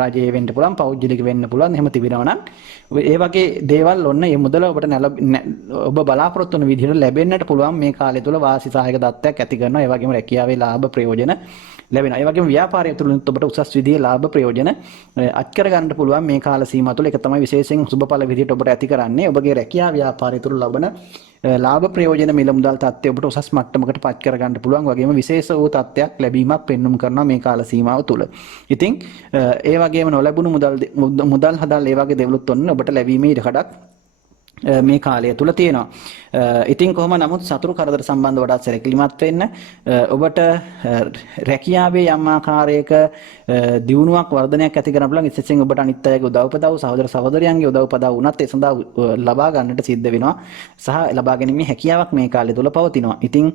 රජයේ වෙන්න පුළුවන්, පෞද්ගලික වෙන්න පුළුවන්. එහෙම තිබෙනවා නම් ඒ වගේ දේවල් ඔන්න මේ මුදල ඔබට ඔබ බලාපොරොත්තු වන විදිහට ලැබෙන්නට පුළුවන් මේ කාලය තුල වාසි සහායක තත්ත්වයක් ඇති කරනවා. ඒ වගේම රැකියාවේ ලාභ ප්‍රයෝජන ලැබෙනවා. ඒ වගේම ව්‍යාපාරය තුලින් ඔබට උසස් විදිහේ ලාභ ප්‍රයෝජන අත්කර ගන්න පුළුවන් මේ කාල සීමාව තුළ. ඒක තමයි විශේෂයෙන් සුබඵල විදිහට ඔබට ඇති කරන්නේ. ඔබගේ රැකියා ව්‍යාපාරය තුළ ලබන ලාභ ප්‍රයෝජන මිල මුදල් තත්ත්වය ඔබට උසස් මට්ටමකට පත් කර ගන්න පුළුවන්. වගේම විශේෂ වූ තත්ත්වයක් ලැබීමක් පෙන්눔 කරනවා මේ කාල සීමාව තුළ. ඉතින් ඒ වගේම නොලැබුණු මුදල් හදල් ඒ වගේ දේවලුත් ඔන්න ඔබට ලැබීමේ ඉඩකඩක් මේ කාලය තුල තියෙනවා. ඉතින් කොහොම නමුත් සතුරු කරදර සම්බන්ධ වඩාත් සැලකිලිමත් වෙන්න. ඔබට රැකියාවේ යම් ආකාරයක දියුණුවක් වර්ධනයක් ඇති කරන්න පුළුවන්. විශේෂයෙන් ඔබට අනිත් අයගේ උදව්පදව් සහෝදර සහෝදරයන්ගේ උදව්පදව් වුණත් ඒ සඳහා ලබා ගන්නට සිද්ධ වෙනවා. සහ ලබා ගැනීමේ හැකියාවක් මේ කාලය තුල පවතිනවා. ඉතින්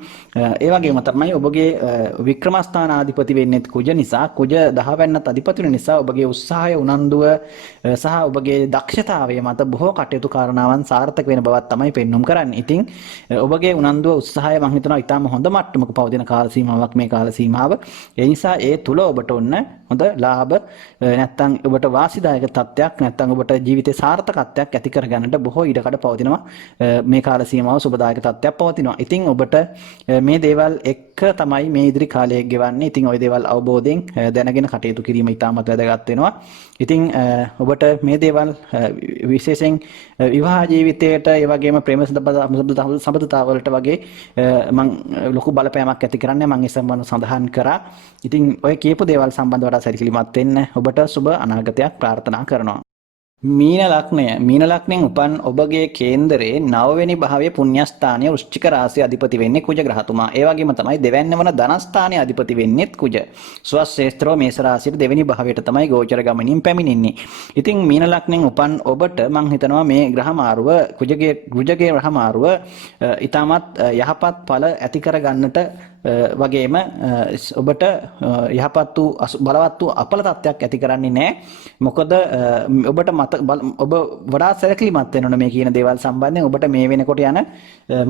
ඒ වගේම තමයි ඔබගේ වික්‍රමස්ථාන ආධිපති වෙන්නේ කුජ නිසා, කුජ 10 වෙන්නත් අධිපති වෙන නිසා ඔබගේ උත්සාහය උනන්දුව සහ ඔබගේ දක්ෂතාවය මත බොහෝ කටයුතු කාරණාවන් සාර්ථක වෙන බවක් තමයි පෙන්눔 කරන්නේ. ඉතින් ඔබගේ උනන්දුව උත්සාහය මම හිතනවා ඊටම හොඳ මට්ටමක පවතින කාල සීමාවක් මේ කාල සීමාව. ඒ නිසා ඒ තුල ඔබට ඔන්න හොඳ ලාභ නැත්නම් ඔබට වාසිදායක තත්ත්වයක් නැත්නම් ඔබට ජීවිතේ සාර්ථකත්වයක් ඇති කර ගන්නට බොහෝ ඉඩකඩ පවතිනවා. මේ කාල සීමාව සුබදායක තත්ත්වයක් පවතිනවා. ඉතින් ඔබට මේ දේවල් එක්ක තමයි මේ ඉදිරි කාලය ගෙවන්නේ. ඉතින් ওই දේවල් අවබෝධයෙන් දැනගෙන කටයුතු කිරීම ඉතාමත් වැදගත් වෙනවා. ඉතින් ඔබට මේ දේවල් විශේෂයෙන් විවාහ ජීවිතයට ඒ වගේම ප්‍රේම සම්බන්ධතාවලට වගේ මම ලොකු බලපෑමක් ඇති කරන්නේ මම ඒ සම්බන්ධව සඳහන් කරා. ඉතින් ඔය කියපු දේවල් සම්බන්ධව වඩා සැලකිලිමත් වෙන්න ඔබට සුබ අනාගතයක් ප්‍රාර්ථනා කරනවා. මීන ලග්නයෙන් උපන් ඔබගේ කේන්දරේ 9 වෙනි භාවයේ පුණ්‍යස්ථානයේ වෘශ්චික රාශිය අධිපති වෙන්නේ කුජ ග්‍රහතුමා. ඒ වගේම තමයි දෙවැන්න වන ධනස්ථානයේ අධිපති වෙන්නේත් කුජ. ස්වශේස්ත්‍රෝ මේෂ රාශියේ දෙවෙනි භාවයට තමයි ගෝචර ගමනින් පැමිණෙන්නේ. ඉතින් මීන ලග්නයෙන් උපන් ඔබට මම හිතනවා මේ ග්‍රහ මාරුව කුජගේ ග්‍රහ මාරුව ඊටමත් යහපත් ඵල ඇති කර ගන්නට වගේම ඔබට යහපත් වූ බලවත් වූ අපල තත්ත්වයක් ඇති කරන්නේ නැහැ. මොකද ඔබට ඔබ වඩා සැලකිලිමත් වෙන්න ඕන මේ කියන දේවල් සම්බන්ධයෙන්. ඔබට මේ වෙනකොට යන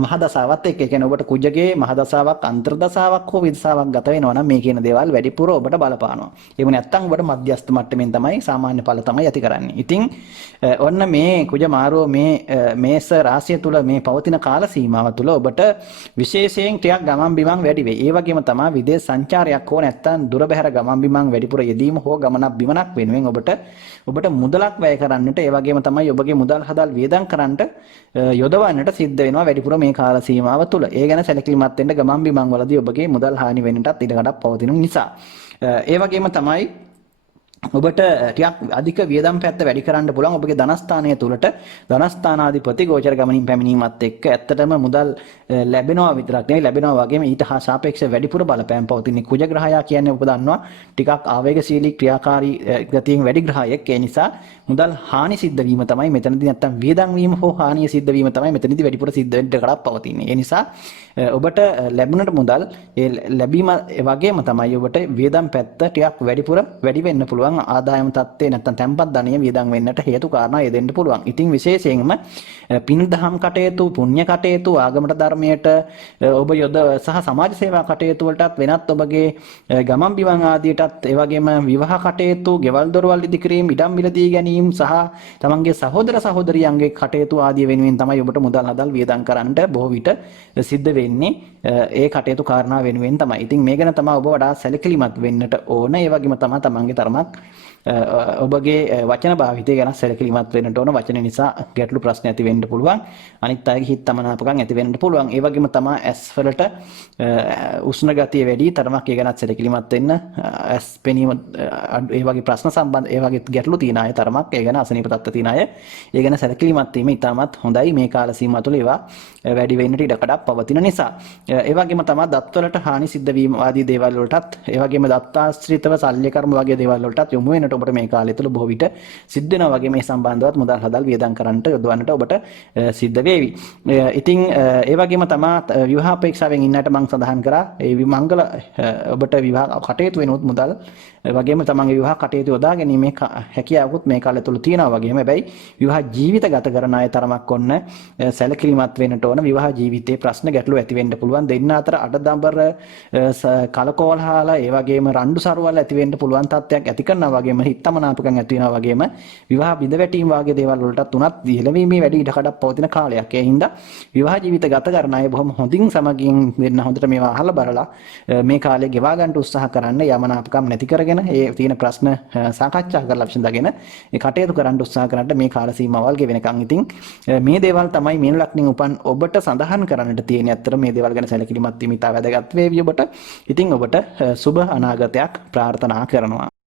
මහදසාවත් එක්ක, ඒ කියන්නේ ඔබට කුජගේ මහදසාවක් අන්තර්දසාවක් හෝ විදසාවක් ගත වෙනවා නම් මේ කියන දේවල් වැඩිපුර ඔබට බලපානවා. එහෙම නැත්නම් ඔබට මධ්‍යස්ථ මට්ටමින් තමයි සාමාන්‍ය ඵල තමයි ඇති කරන්නේ. ඉතින් ඔන්න මේ කුජ මාරුව මේ මේෂ රාශිය තුල මේ පවතින කාල සීමාව තුල ඔබට විශේෂයෙන් ටිකක් ගමන් බිමන් වැඩි වෙයි. ඒ වගේම තමයි විදේශ සංචාරයක් හෝ නැත්නම් දුර බැහැර ගමන් බිමන් වැඩිපුර යෙදීම හෝ ගමනක් බිමනක් වෙනුවෙන් ඔබට මුදලක් වැය කරන්නට, ඒ වගේම තමයි ඔබගේ මුදල් හදල් වියදම් කරන්නට යොදවන්නට සිද්ධ වෙනවා වැඩිපුර මේ කාල සීමාව තුළ. ඒ ගැන සැලකිලිමත් වෙන්න ගමන් බිමන් වලදී ඔබගේ මුදල් හානි වෙන්නටත් ඉඩකඩක් පවතින නිසා. ඒ වගේම තමයි ඔබට ටිකක් අධික වියදම් පැත්ත වැඩි කරන්න පුළුවන් ඔබගේ ධනස්ථානය තුලට ධනස්ථානාධිපති ගෝචර ගමනින් පැමිණීමත් එක්ක ඇත්තටම මුදල් ලැබෙනවා විතරක් නෙවෙයි ලැබෙනවා වගේම ඊට හා සාපේක්ෂව වැඩිපුර බලපෑම් පවතින කුජ ග්‍රහයා කියන්නේ ඔබ දන්නවා ටිකක් ආවේගශීලී ක්‍රියාකාරී ගතියෙන් වැඩි ග්‍රහයෙක් ඒ නිසා මුදල් හානි සිද්ධ වීම තමයි මෙතනදී නැත්තම් වියදම් වීම හෝ හානිය සිද්ධ වීම තමයි මෙතනදී වැඩිපුර සිද්ධ වෙන්න කඩක් පවතින්නේ ඒ නිසා ඔබට ලැබුණට මුදල් ඒ ලැබීම වගේම තමයි ඔබට වියදම් පැත්ත ටිකක් වැඩිපුර වැඩි වෙන්න පුළුවන් ආදායම තත්ත්වේ නැත්නම් තැන්පත් ධනය වියදම් වෙන්නට හේතු කාරණා යෙදෙන්න පුළුවන්. ඉතින් විශේෂයෙන්ම පින් දහම් කටයුතු, පුණ්‍ය කටයුතු, ආගමට ධර්මයට ඔබ යොද සහ සමාජ සේවා කටයුතු වලටත් වෙනත් ඔබගේ ගමන් බිමන් ආදියටත් ඒ වගේම විවාහ කටයුතු, ගෙවල් දොරවල් ඉදිකිරීම, ඉඩම් මිලදී ගැනීම සහ තමන්ගේ සහෝදර සහෝදරියන්ගේ කටයුතු ආදිය වෙනුවෙන් තමයි ඔබට මුදල් නදල් වියදම් කරන්නට බොහෝ විට සිද්ධ වෙන්නේ. ඒ කටයුතු කාරණා වෙනුවෙන් තමයි. ඉතින් මේ ගැන තමයි ඔබ වඩා සැලකිලිමත් වෙන්නට ඕන. ඒ වගේම තමයි තමන්ගේ තරමක් ඔබගේ වචන භාවිතය ගැන සැලකිලිමත් වෙන්නට ඕන. වචන නිසා ගැටලු ප්‍රශ්න ඇති වෙන්න පුළුවන්. අනිත් අයගේ හිත තමනාපකම් ඇති වෙන්න පුළුවන්. ඒ වගේම තමයි ඇස් වලට උෂ්ණ ගතිය වැඩි. තරමක් ඒ ගැනත් සැලකිලිමත් වෙන්න. ඇස් පෙනීම ඒ වගේ ප්‍රශ්න සම්බන්ධ ඒ වගේ ගැටලු තියෙන අය තරමක් ඒ ගැන අසනීප තත්ත්ව තියෙන අය ඒ ගැන සැලකිලිමත් වීම ඉතාමත් හොඳයි. මේ කාල සීමාව තුළ ඒවා වැඩි වෙන්නට ඉඩකඩක් පවතින නිසා. ඒ වගේම තමයි දත්වලට හානි සිද්ධ වීම ආදී දේවල් වලටත් ඒ වගේම දත්තාශ්‍රිතව ශල්‍ය කර්ම වගේ දේවල් වලටත් යොමු වෙන්නට ඔබට මේ කාලය තුළ බොහෝ විට සිද්ධ වෙනවා වගේ මේ සම්බන්ධවත් මුදල් හදල් වියදම් කරන්නට යොදවන්නට ඔබට සිද්ධ වේවි. ඉතින් ඒ වගේම තමයි විවාහ අපේක්ෂාවෙන් ඉන්නට මම සඳහන් කරා ඒ මංගල ඔබට විවාහ කටයුතු වෙනොත් මුදල් වගේම තමන්ගේ විවාහ කටයුතු යොදා ගැනීමේ හැකියාවකුත් මේ කාලය තුළ තියෙනවා වගේම හැබැයි විවාහ ජීවිත ගත කරන අය තරමක් ඔන්න සැලකිලිමත් වෙන්නට ඕන. විවාහ ජීවිතයේ ප්‍රශ්න ගැටලු ඇති වෙන්න පුළුවන්. දෙන්න අතර අඩදබර කලකෝලහල ඒ වගේම රණ්ඩු සරුවල් ඇති වෙන්න පුළුවන් තත්ත්වයක් ඇති කරනවා වගේම හිතමනාපකම් ඇති වෙනවා වගේම විවාහ බිඳ වැටීම් වගේ දේවල් වලටත් උනත් දිලවීමේ වැඩි ඉඩකඩක් පවතින කාලයක්. ඒ හින්දා විවාහ ජීවිත ගත කරන අය බොහොම හොඳින් සමගින් වෙන්න හොඳට මේවා අහලා බලලා මේ කාලේ ගෙවා ගන්න උත්සාහ කරන්න යමනාපකම් නැති කරගෙන ඒ තියෙන ප්‍රශ්න සාකච්ඡා කරලා විසඳගෙන ඒ කටයුතු කරන්න උත්සාහ කරන්න මේ කාල සීමාවල් ගෙවෙනකන්. ඉතින් මේ දේවල් තමයි මීන ලග්නෙන් උපන් ඔබට සඳහන් කරන්නට තියෙන. ඇත්තට මේ දේවල් ගැන සැලකිලිමත් වීම ඉතා වැදගත් වේවි ඔබට. ඉතින් ඔබට සුබ අනාගතයක් ප්‍රාර්ථනා කරනවා.